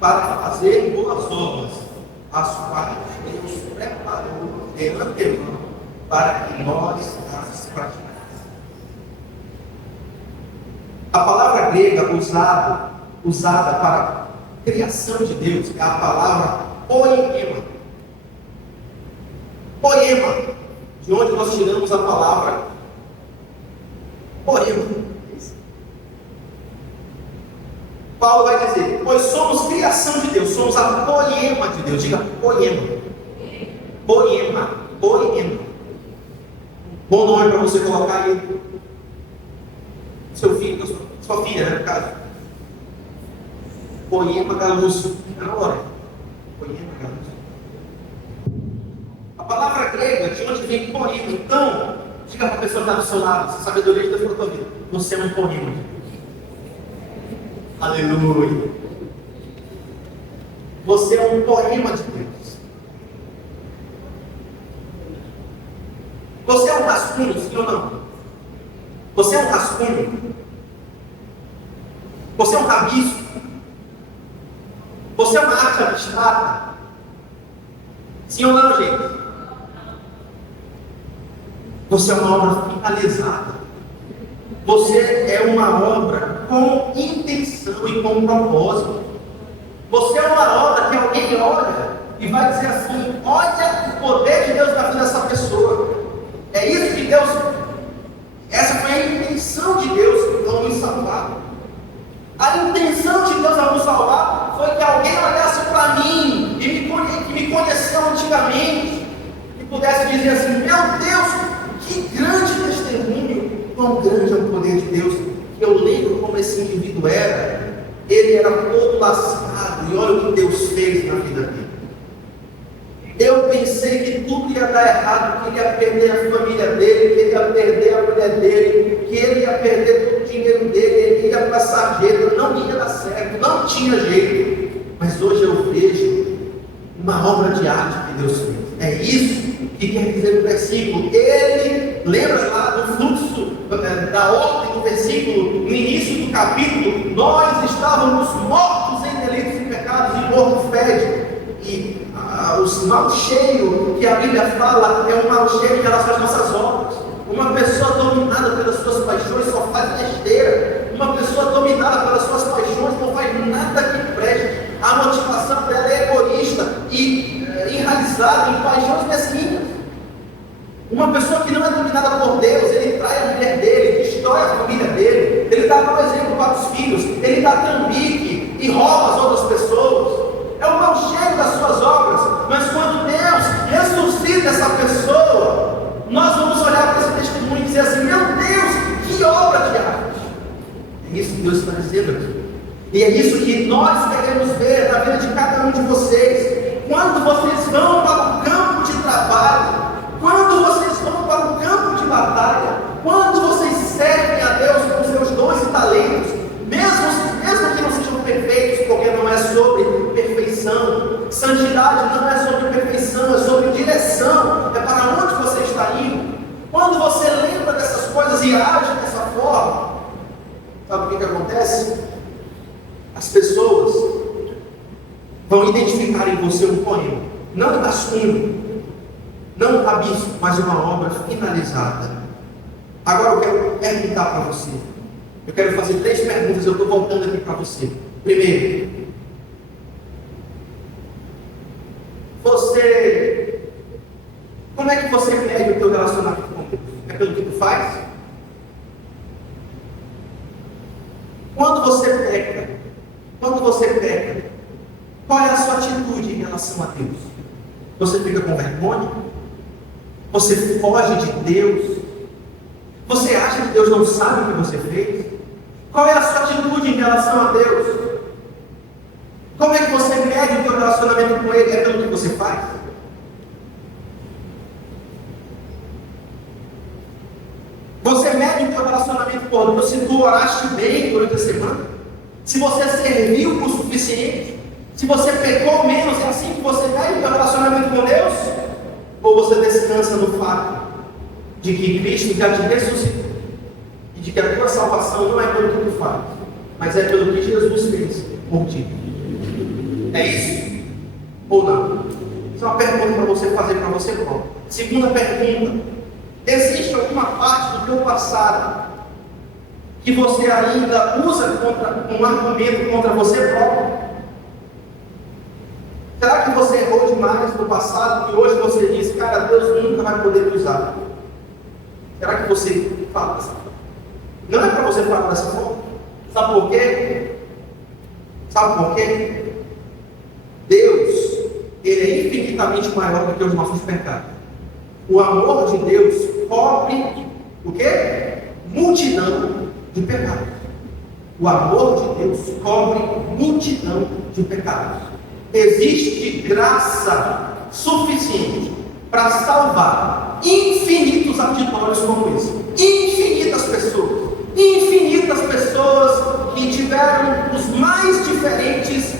para fazer boas obras, as quais Deus preparou de antemão para que nós as praticássemos. A palavra grega usada para criação de Deus é a palavra poema. Poema, de onde nós tiramos a palavra poema. Paulo vai dizer, pois somos criação de Deus, somos a poema de Deus. Diga poema. Poema. Bom nome para você colocar aí. Seu filho, sua filha, né, no caso. Poema Galúcio. É na hora. Poema Galúcio. A palavra grega, de onde vem poema. Então, diga para a pessoa que está do seu lado, essa sabedoria de Deus para a tua vida. Você é um poema. Aleluia. Você é um poema de Deus. Você é um rascunho, sim ou não? Você é um rascunho. Você é um rabisco. Você é uma arte abstrata. Sim ou não, gente? Você é uma obra finalizada. Você é uma obra com intenção e com propósito. Você é uma obra que alguém olha e vai dizer assim, olha o poder de Deus na vida dessa pessoa. É isso que Deus, essa foi a intenção de Deus ao nos salvar. A intenção de Deus ao nos salvar foi que alguém olhasse para mim e que me conheceu antigamente e pudesse dizer assim, meu Deus, que grande testemunho, quão grande é o poder de Deus. Que eu lembro como esse indivíduo era. Ele era todo lascado e olha o que Deus fez na vida dele. Eu pensei que tudo ia dar errado, que ele ia perder a família dele, que ele ia perder a mulher dele, que ele ia perder todo o dinheiro dele, ele ia para a sarjeta, não ia dar certo, não tinha jeito. Mas hoje eu vejo uma obra de arte que Deus fez. É isso que quer dizer o versículo. Ele, lembra lá do fluxo da ordem do versículo, no início do capítulo, nós estávamos mortos em delitos e pecados e morto fede. E o mal cheio que a Bíblia fala é um mal cheio em relação às nossas obras. Uma pessoa dominada pelas suas paixões só faz dominada pelas suas paixões, não faz nada que preste. A motivação dela é egoísta e enraizada em paixões mesquinhas. Uma pessoa que não é dominada por Deus, ele trai a mulher dele, destrói a família dele, ele dá mau exemplo para os filhos, ele dá trambique e rouba as outras pessoas. É o mau cheiro das suas obras. Mas quando Deus ressuscita essa pessoa, nós vamos olhar para esse testemunho e dizer assim: meu Deus, que obra de arte! É isso que Deus está dizendo aqui. E é isso que nós queremos ver na vida de cada um de vocês. Quando vocês vão para o campo de trabalho, quando vocês vão para o campo de batalha, quando vocês servem a Deus com seus dons e talentos, mesmo que não sejam perfeitos, porque não é sobre perfeição, santidade não é sobre perfeição, é sobre direção, é para onde você está indo. Quando você lembra dessas coisas e age dessa forma, sabe o que acontece? As pessoas vão identificar em você um poema, não rascunho, não um rabisco, mas uma obra finalizada. Agora eu quero perguntar para você. Eu quero fazer 3 perguntas, eu estou voltando aqui para você. Primeiro, como é que você mede o teu relacionamento com Deus? É pelo que tu faz? Quando você peca, qual é a sua atitude em relação a Deus? Você fica com vergonha? Você foge de Deus? Você acha que Deus não sabe o que você fez? Qual é a sua atitude em relação a Deus? Como é que você mede o seu relacionamento com Ele? É pelo que você faz? Você mede o seu relacionamento com Deus se tu oraste bem durante a semana? Se você serviu o suficiente? Se você pecou menos? É assim que você mede o seu relacionamento com Deus? Ou você descansa no fato de que Cristo já te ressuscitou e de que a tua salvação não é pelo que tu faz, mas é pelo que Jesus fez por ti? É isso? Ou não? Isso é uma pergunta para você fazer para você próprio. Segunda pergunta: existe alguma parte do teu passado que você ainda usa um argumento contra você próprio? Será que você errou demais no passado e hoje você diz: cara, Deus nunca vai poder me usar? Será que você fala dessa forma? Não é para você falar dessa forma. Sabe por quê? Sabe por quê? Deus, Ele é infinitamente maior do que os nossos pecados. O amor de Deus cobre o quê? Multidão de pecados. O amor de Deus cobre multidão de pecados. Existe graça suficiente para salvar infinitos auditórios como esse. Infinitas pessoas que tiveram os mais diferentes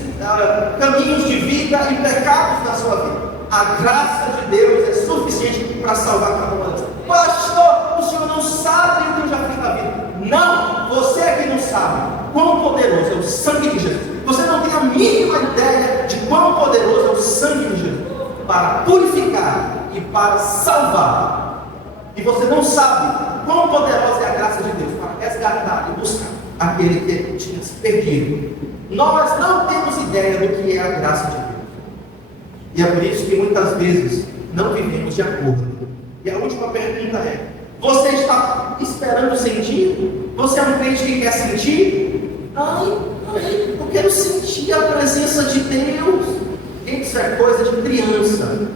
caminhos de vida e pecados na sua vida. A graça de Deus é suficiente para salvar cada uma delas. Pastor, o senhor não sabe o que eu já fiz na vida. Não, você é que não sabe quão poderoso é o sangue de Jesus. Você não tem a mínima ideia de quão poderoso é o sangue de Jesus para purificar e para salvar. E você não sabe quão poderosa é a graça de Deus para resgatar e buscar aquele que tinha se perdido. Nós não temos ideia do que é a graça de Deus. E é por isso que muitas vezes não vivemos de acordo. E a última pergunta é: você está esperando sentir? Você é um crente que quer sentir? Eu quero sentir a presença de Deus. Isso é coisa de criança.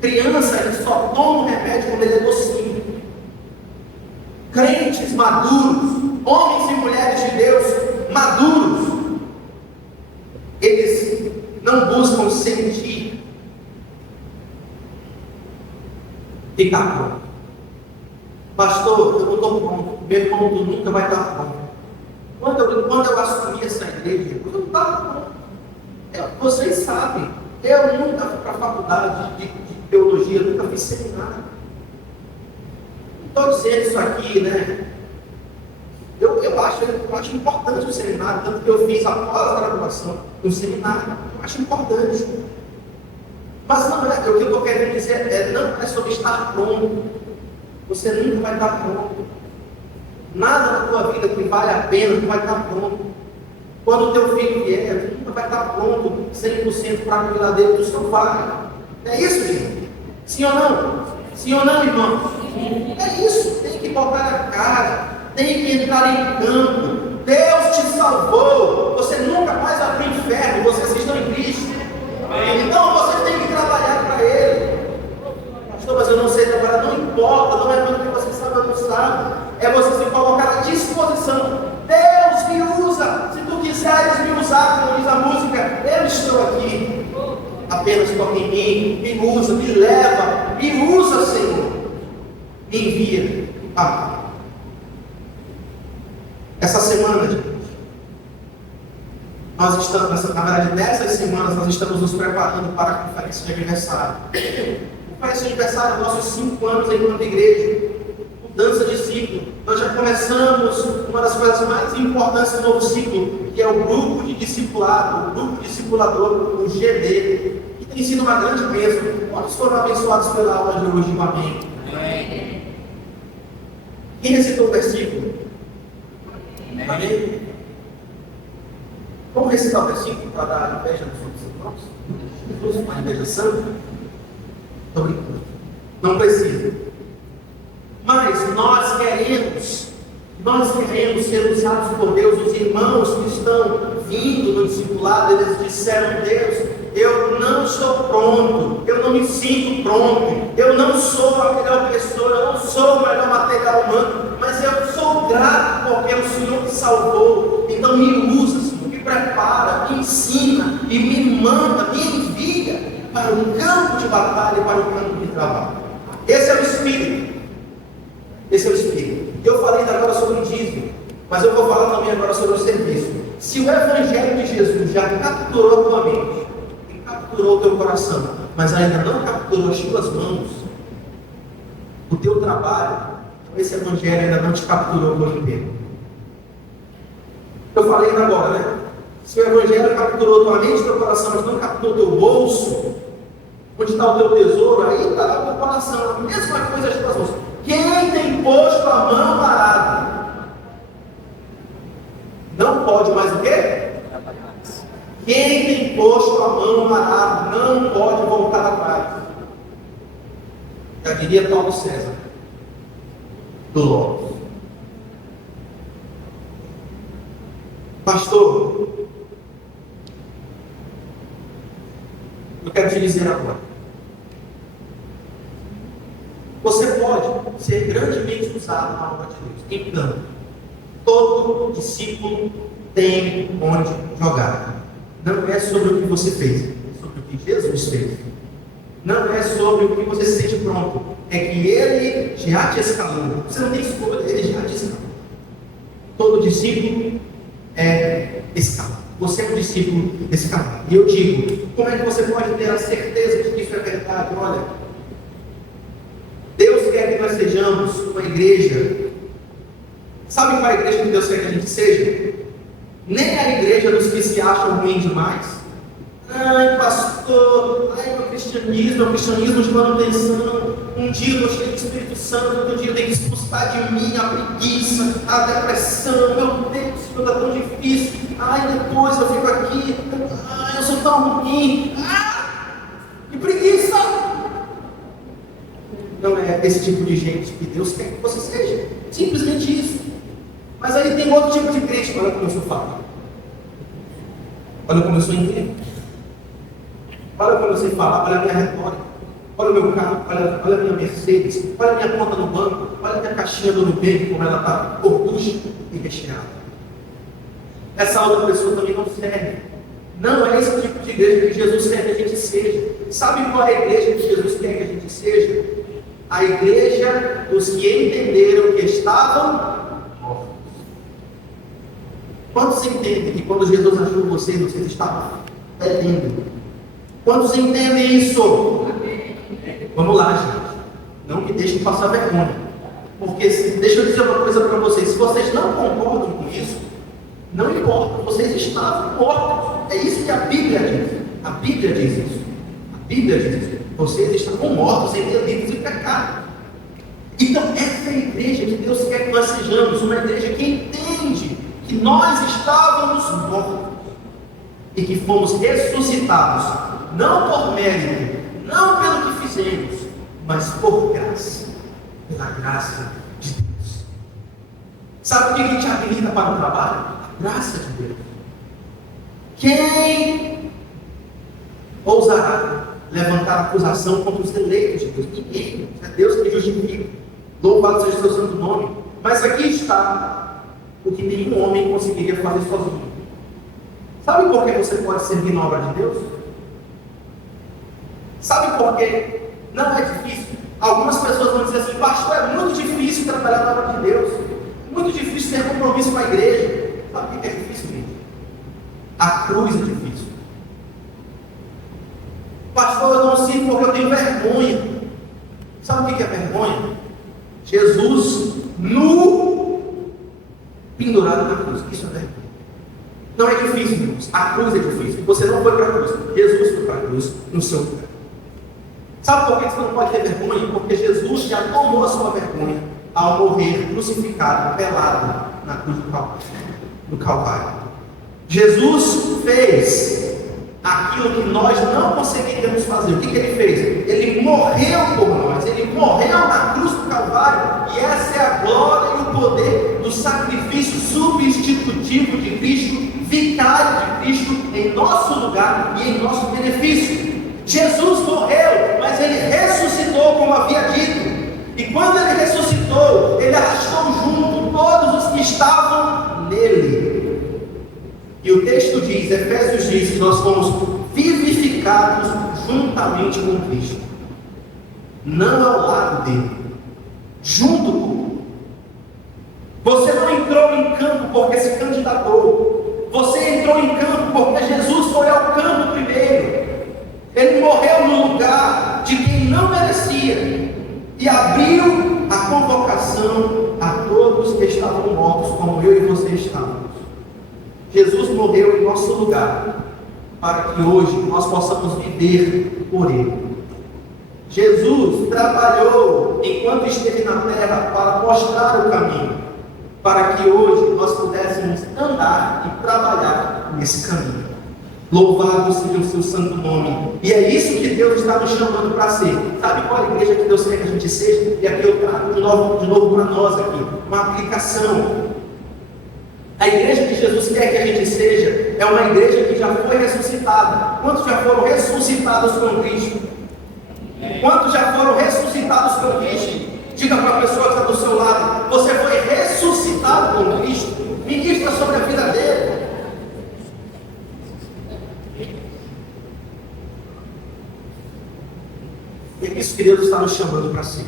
Criança, ele só toma o remédio quando ele é docinho. Crentes maduros, homens e mulheres de Deus maduros, eles não buscam sentir, ficar pronto. Pastor, eu não estou pronto. Meu irmão, tu nunca vai estar pronto. Quando eu assumi essa igreja, eu não estava pronto. Vocês sabem, eu nunca fui para a faculdade de teologia, nunca fiz seminário. Não estou dizendo isso aqui, né? Eu acho importante o seminário, tanto que eu fiz após a graduação no seminário. Eu acho importante. Mas não é, o que eu estou querendo dizer não é sobre estar pronto. Você nunca vai estar pronto. Nada na tua vida vida que vale a pena, tu vai estar pronto. Quando o teu filho vier, tu nunca vai estar pronto 100% para cuidar dele, tu só vai. É isso, gente? Sim ou não? Sim ou não, irmão? É isso, tem que botar a cara, tem que entrar em campo. Deus te salvou, você nunca mais vai para o inferno, vocês estão em Cristo. Então você tem que trabalhar para Ele. Pastor, mas eu não sei trabalhar, não importa, não é pelo que você sabe ou não sabe, é você se colocar à disposição. Deus me usa, se tu quiseres me usar, como diz a música, eu estou aqui. Apenas toque em mim, me usa, me leva, me usa, Senhor, me envia. Essa semana, gente, nós estamos, na verdade, nessas semanas, nós estamos nos preparando para a conferência de aniversário. A conferência de aniversário é nossos 5 anos enquanto igreja, mudança de ciclo. Nós já começamos uma das coisas mais importantes do novo ciclo, que é o grupo de discipulado, o grupo discipulador, o GD, que tem sido uma grande bênção. Quantos foram abençoados pela aula de hoje? Amém. Quem recitou o versículo? Amém? Vamos recitar o versículo para dar inveja dos outros irmãos? Jesus, uma inveja santa? Estou brincando. Não precisa. Mas nós queremos ser usados por Deus. Os irmãos que estão vindo no discipulado, eles disseram: Deus, eu não estou pronto, eu não me sinto pronto, eu não sou a melhor pessoa, eu não sou o melhor material humano, mas eu sou grato porque é o Senhor que salvou. Então me usa, Senhor, me prepara, me ensina e me manda, me envia para o campo de batalha e para o campo de trabalho. Esse é o Espírito. Esse é o Espírito. Eu falei agora sobre o dízimo, mas eu vou falar também agora sobre o serviço. Se o Evangelho de Jesus já capturou a tua mente, capturou o teu coração, mas ainda não capturou as tuas mãos, o teu trabalho, esse Evangelho ainda não te capturou por inteiro. Eu falei ainda agora, né? Se o Evangelho capturou tua mente e teu coração, mas não capturou teu bolso, onde está o teu tesouro, aí está lá o teu coração. A mesma coisa as tuas mãos. Quem tem posto a mão arada não pode mais o quê? Quem tem posto a mão arada não pode voltar atrás. Já diria Paulo César do Logos. Pastor, eu quero te dizer agora. Você pode ser grandemente usado na obra de Deus. Entanto, todo discípulo tem onde jogar. Não é sobre o que você fez, é sobre o que Jesus fez. Não é sobre o que você se sente pronto. É que Ele já te escalou. Você não tem escolha, Ele já te escalou. Todo discípulo é escalado. Você é um discípulo escalado. E eu digo, como é que você pode ter a certeza de que isso é verdade? Olha, Deus quer que nós sejamos uma igreja. Sabe qual é a igreja que Deus quer que a gente seja? Nem a igreja dos que se acham ruim demais. Ai, pastor, ai, meu cristianismo de manutenção. Um dia eu estou cheio do Espírito Santo, outro dia eu tenho que expulsar de mim a preguiça, a depressão. Meu Deus, Senhor, está tão difícil. Ai, depois eu fico aqui. Ai, eu sou tão ruim. Que preguiça! Não é esse tipo de gente que Deus quer que você seja. Simplesmente isso. Mas aí tem outro tipo de crente. Olha como eu sou fácil. Olha como eu sou incrível. Olha como eu sei falar. Olha a minha retórica. Olha o meu carro. Olha a minha Mercedes. Olha a minha conta no banco. Olha a minha caixinha do Nubank, como ela está gorducha e recheada. Essa outra pessoa também não serve. Não é esse tipo de igreja que Jesus quer que a gente seja. Sabe qual é a igreja que Jesus quer que a gente seja? A igreja dos que entenderam que estavam mortos. Quantos entendem que quando Jesus achou vocês estavam perdendo? Quantos entendem isso? Vamos lá, gente. Não me deixem passar vergonha. Porque, deixa eu dizer uma coisa para vocês. Se vocês não concordam com isso, não importa. Vocês estavam mortos. É isso que a Bíblia diz. A Bíblia diz isso. A Bíblia diz isso. Vocês estavam mortos em delitos e pecado. Então, essa é a igreja que Deus quer que nós sejamos. Uma igreja que entende nós estávamos mortos e que fomos ressuscitados, não por mérito, não pelo que fizemos, mas por graça, pela graça de Deus. Sabe o que te habilita para o trabalho? A graça de Deus. Quem ousará levantar acusação contra os eleitos de Deus? Ninguém. É Deus que justifica. Louvado seja o seu santo nome. Mas aqui está o que nenhum homem conseguiria fazer sozinho. Sabe por que você pode servir na obra de Deus? Sabe por quê? Não é difícil. Algumas pessoas vão dizer assim: pastor, é muito difícil trabalhar na obra de Deus, muito difícil ter compromisso com a igreja. Sabe o que é difícil, gente? A cruz é difícil. Pastor, eu não sirvo porque eu tenho vergonha. Sabe o que é vergonha? Jesus nu pendurado na cruz. Isso é vergonha. Não é difícil, irmãos. A cruz é difícil. Você não foi para a cruz. Jesus foi para a cruz no seu lugar. Sabe por que você não pode ter vergonha? Porque Jesus já tomou a sua vergonha ao morrer crucificado, pelado na cruz do Calvário. Jesus fez aquilo que nós não conseguiríamos fazer. O que ele fez? Ele morreu por nós. Ele morreu na cruz do Calvário. E essa é a glória e o poder do sacrifício substitutivo de Cristo, vicário de Cristo em nosso lugar e em nosso benefício. Jesus morreu, mas ele ressuscitou, como havia dito. E quando ele ressuscitou, ele arrastou junto todos os que estavam nele. E o texto diz, Efésios diz, que nós fomos vivificados juntamente com Cristo. Não ao lado dele, junto com ele. Você não entrou em campo porque se candidatou. Você entrou em campo porque Jesus foi ao campo primeiro. Ele morreu no lugar de quem não merecia e abriu a convocação a todos que estavam mortos, como eu e você estávamos. Jesus morreu em nosso lugar para que hoje nós possamos viver por Ele. Jesus trabalhou enquanto esteve na terra para mostrar o caminho, para que hoje nós pudéssemos andar e trabalhar nesse caminho. Louvado seja o seu santo nome. E é isso que Deus está nos chamando para ser. Sabe qual é a igreja que Deus quer que a gente seja? E aqui eu trago de novo para nós aqui uma aplicação. A igreja que Jesus quer que a gente seja é uma igreja que já foi ressuscitada. Quantos já foram ressuscitados com Cristo? Quantos já foram ressuscitados com Cristo? Diga para a pessoa que está do seu lado: você foi ressuscitado com Cristo. Ministra sobre a vida dele. E é isso que Deus está nos chamando para si.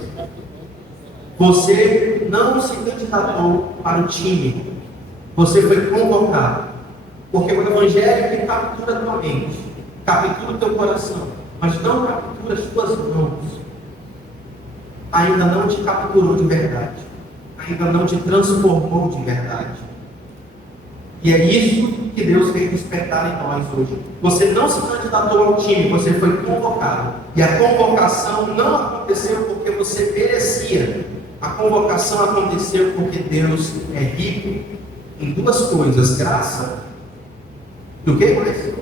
Você não se candidatou para o time. Você foi convocado. Porque o Evangelho que captura a tua mente, captura o teu coração, mas não captura as tuas mãos. Ainda não te capturou de verdade. Ainda não te transformou de verdade. E é isso que Deus quer despertar em nós hoje. Você não se candidatou ao time, você foi convocado. E a convocação não aconteceu porque você merecia. A convocação aconteceu porque Deus é rico em duas coisas: graça e o que mais?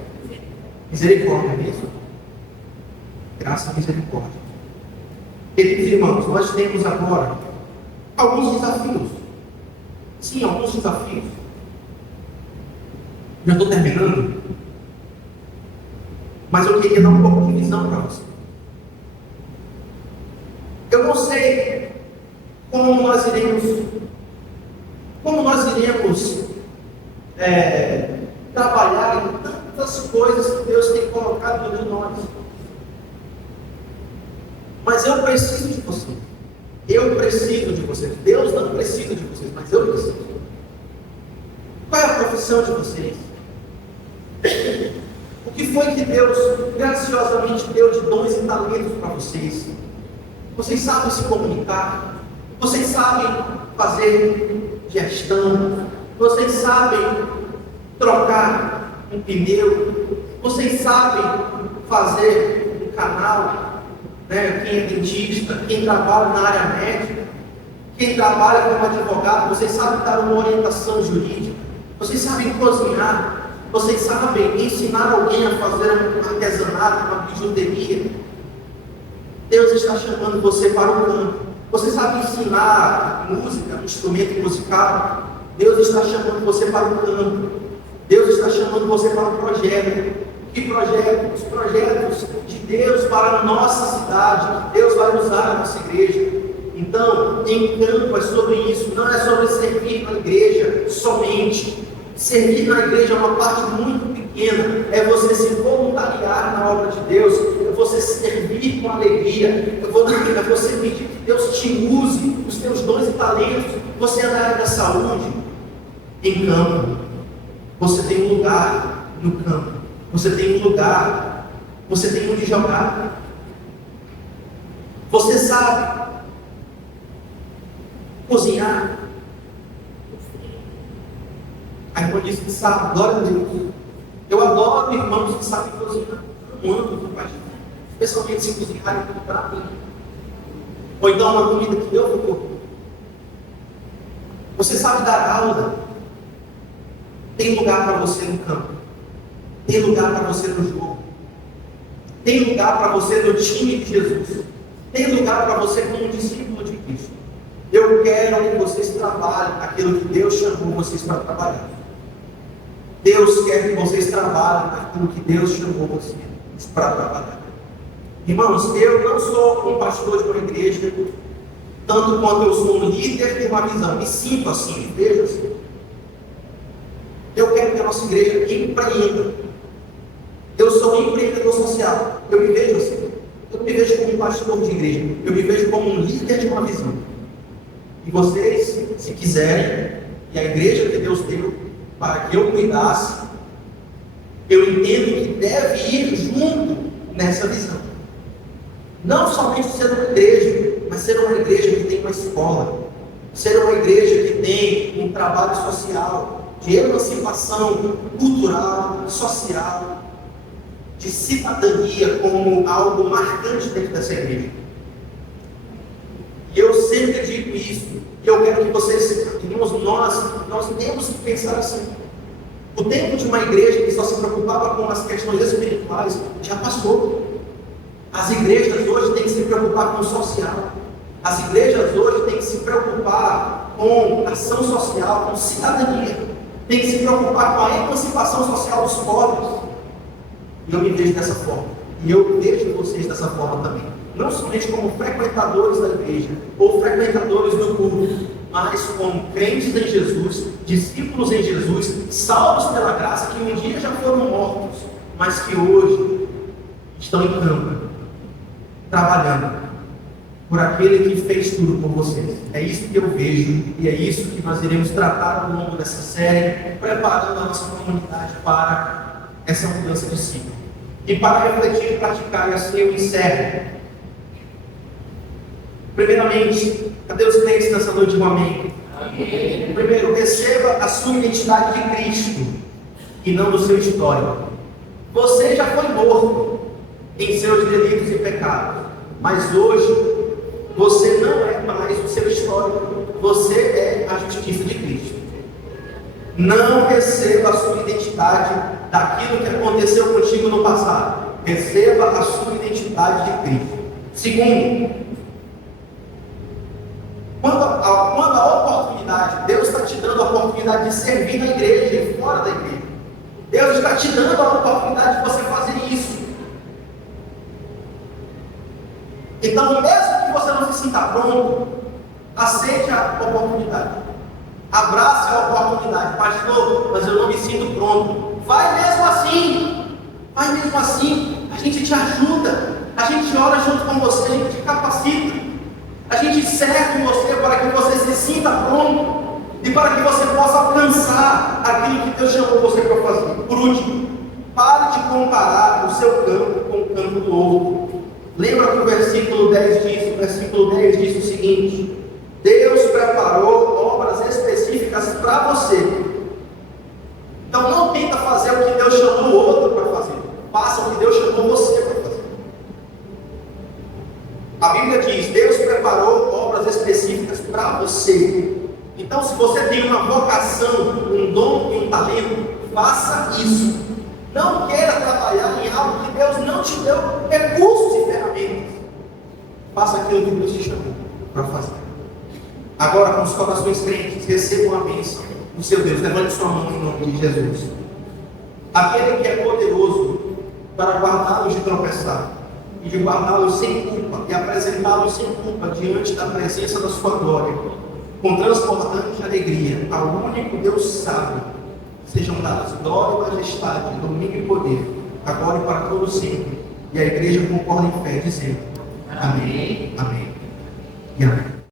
Misericórdia, mesmo? Graça e misericórdia. Queridos irmãos, nós temos agora alguns desafios. Sim, alguns desafios. Já estou terminando, mas eu queria dar um pouco de visão para você. Eu não sei como nós iremos trabalhar em tantas coisas que Deus tem colocado dentro de nós. Mas eu preciso de você. Eu preciso de vocês. Deus não precisa de vocês, mas eu preciso. Qual é a profissão de vocês? O que foi que Deus graciosamente deu de dons e talentos para vocês? Vocês sabem se comunicar? Vocês sabem fazer gestão? Vocês sabem trocar um pneu? Vocês sabem fazer um canal? Né? Quem é dentista? Quem trabalha na área médica? Quem trabalha como advogado? Vocês sabem dar uma orientação jurídica? Vocês sabem cozinhar, vocês sabem ensinar alguém a fazer um artesanato, uma bijuteria. Deus está chamando você para o campo. Você sabe ensinar música, um instrumento musical. Deus está chamando você para o campo. Deus está chamando você para um projeto. Que projeto? Os projetos de Deus para a nossa cidade. Deus vai usar a nossa igreja. Então, em campo é sobre isso. Não é sobre servir na igreja somente. Servir na igreja é uma parte muito pequena. É você se voluntariar na obra de Deus. É você servir com alegria. É você pedir que Deus te use os teus dons e talentos. Você é na área da saúde. Em campo. Você tem um lugar no campo. Você tem um lugar. Você tem onde jogar. Você sabe cozinhar. A irmã disse que sabe, glória a Deus. Eu adoro irmãos que sabem cozinhar. Eu amo, especialmente se cozinharem para mim. Ou então uma comida que eu vou comer. Você sabe dar aula. Tem lugar para você no campo. Tem lugar para você no jogo. Tem lugar para você no time de Jesus. Tem lugar para você como discípulo de Cristo. Eu quero que vocês trabalhem aquilo que Deus chamou vocês para trabalhar. Deus quer que vocês trabalhem aquilo que Deus chamou vocês para trabalhar. Irmãos, eu não sou um pastor de uma igreja, tanto quanto eu sou um líder de uma visão. Me sinto assim, me vejo assim. Eu quero que a nossa igreja empreenda. Eu sou um empreendedor social. Eu me vejo assim. Eu não me vejo como um pastor de igreja. Eu me vejo como um líder de uma visão. E vocês, se quiserem, e a igreja que Deus deu para que eu cuidasse, eu entendo que deve ir junto nessa visão. Não somente ser uma igreja, mas ser uma igreja que tem uma escola, ser uma igreja que tem um trabalho social, de emancipação cultural, social, de cidadania como algo marcante dentro dessa igreja. E eu sempre digo isso, e eu quero que vocês, irmãos, nós temos que pensar assim. O tempo de uma igreja que só se preocupava com as questões espirituais já passou. As igrejas hoje têm que se preocupar com o social. As igrejas hoje têm que se preocupar com ação social, com cidadania. Têm que se preocupar com a emancipação social dos pobres. E eu me vejo dessa forma. E eu vejo vocês dessa forma também. Não somente como frequentadores da igreja, ou frequentadores do culto, mas como crentes em Jesus, discípulos em Jesus, salvos pela graça, que um dia já foram mortos, mas que hoje estão em campo, trabalhando por aquele que fez tudo por vocês. É isso que eu vejo, e é isso que nós iremos tratar ao longo dessa série, preparando a nossa comunidade para essa mudança de ciclo. E para refletir e praticar, e assim eu encerro. Primeiramente, cadê os crentes nessa noite? Um amém? Amém. Primeiro, receba a sua identidade de Cristo e não do seu histórico. Você já foi morto em seus delitos e pecados, mas hoje você não é mais o seu histórico, você é a justiça de Cristo. Não receba a sua identidade daquilo que aconteceu contigo no passado. Receba a sua identidade de Cristo. Segundo, quando a oportunidade, Deus está te dando a oportunidade de servir na igreja e fora da igreja. Deus está te dando a oportunidade de você fazer isso. Então, mesmo que você não se sinta pronto, aceite a oportunidade. Abrace a oportunidade. Pastor, mas eu não me sinto pronto. Vai mesmo assim. Vai mesmo assim. A gente te ajuda. A gente ora junto com você. A gente te capacita. A gente serve você para que você se sinta pronto e para que você possa alcançar aquilo que Deus chamou você para fazer. Por último, pare de comparar o seu campo com o campo do outro. Lembra que o versículo 10 diz? O versículo 10 diz o seguinte: Deus preparou obras específicas para você. Então não tenta fazer o que Deus chamou o outro para fazer. Faça o que Deus chamou você para fazer. A Bíblia diz: Deus preparou obras específicas para você. Então, se você tem uma vocação, um dom e um talento, faça isso. Não queira trabalhar em algo que Deus não te deu recursos e ferramentas. Faça aquilo que Deus te chamou para fazer. Agora, com os corações crentes, recebam a bênção do seu Deus. Levante sua mão em nome de Jesus. Aquele que é poderoso para guardá-los de tropeçar e de guardá-los sem culpa e apresentá-los sem culpa diante da presença da sua glória, com transbordante alegria, ao único Deus sábio, sejam dadas glória e majestade, domínio e poder, agora e para todo sempre. E a igreja concorda em fé, dizendo: amém, amém e amém.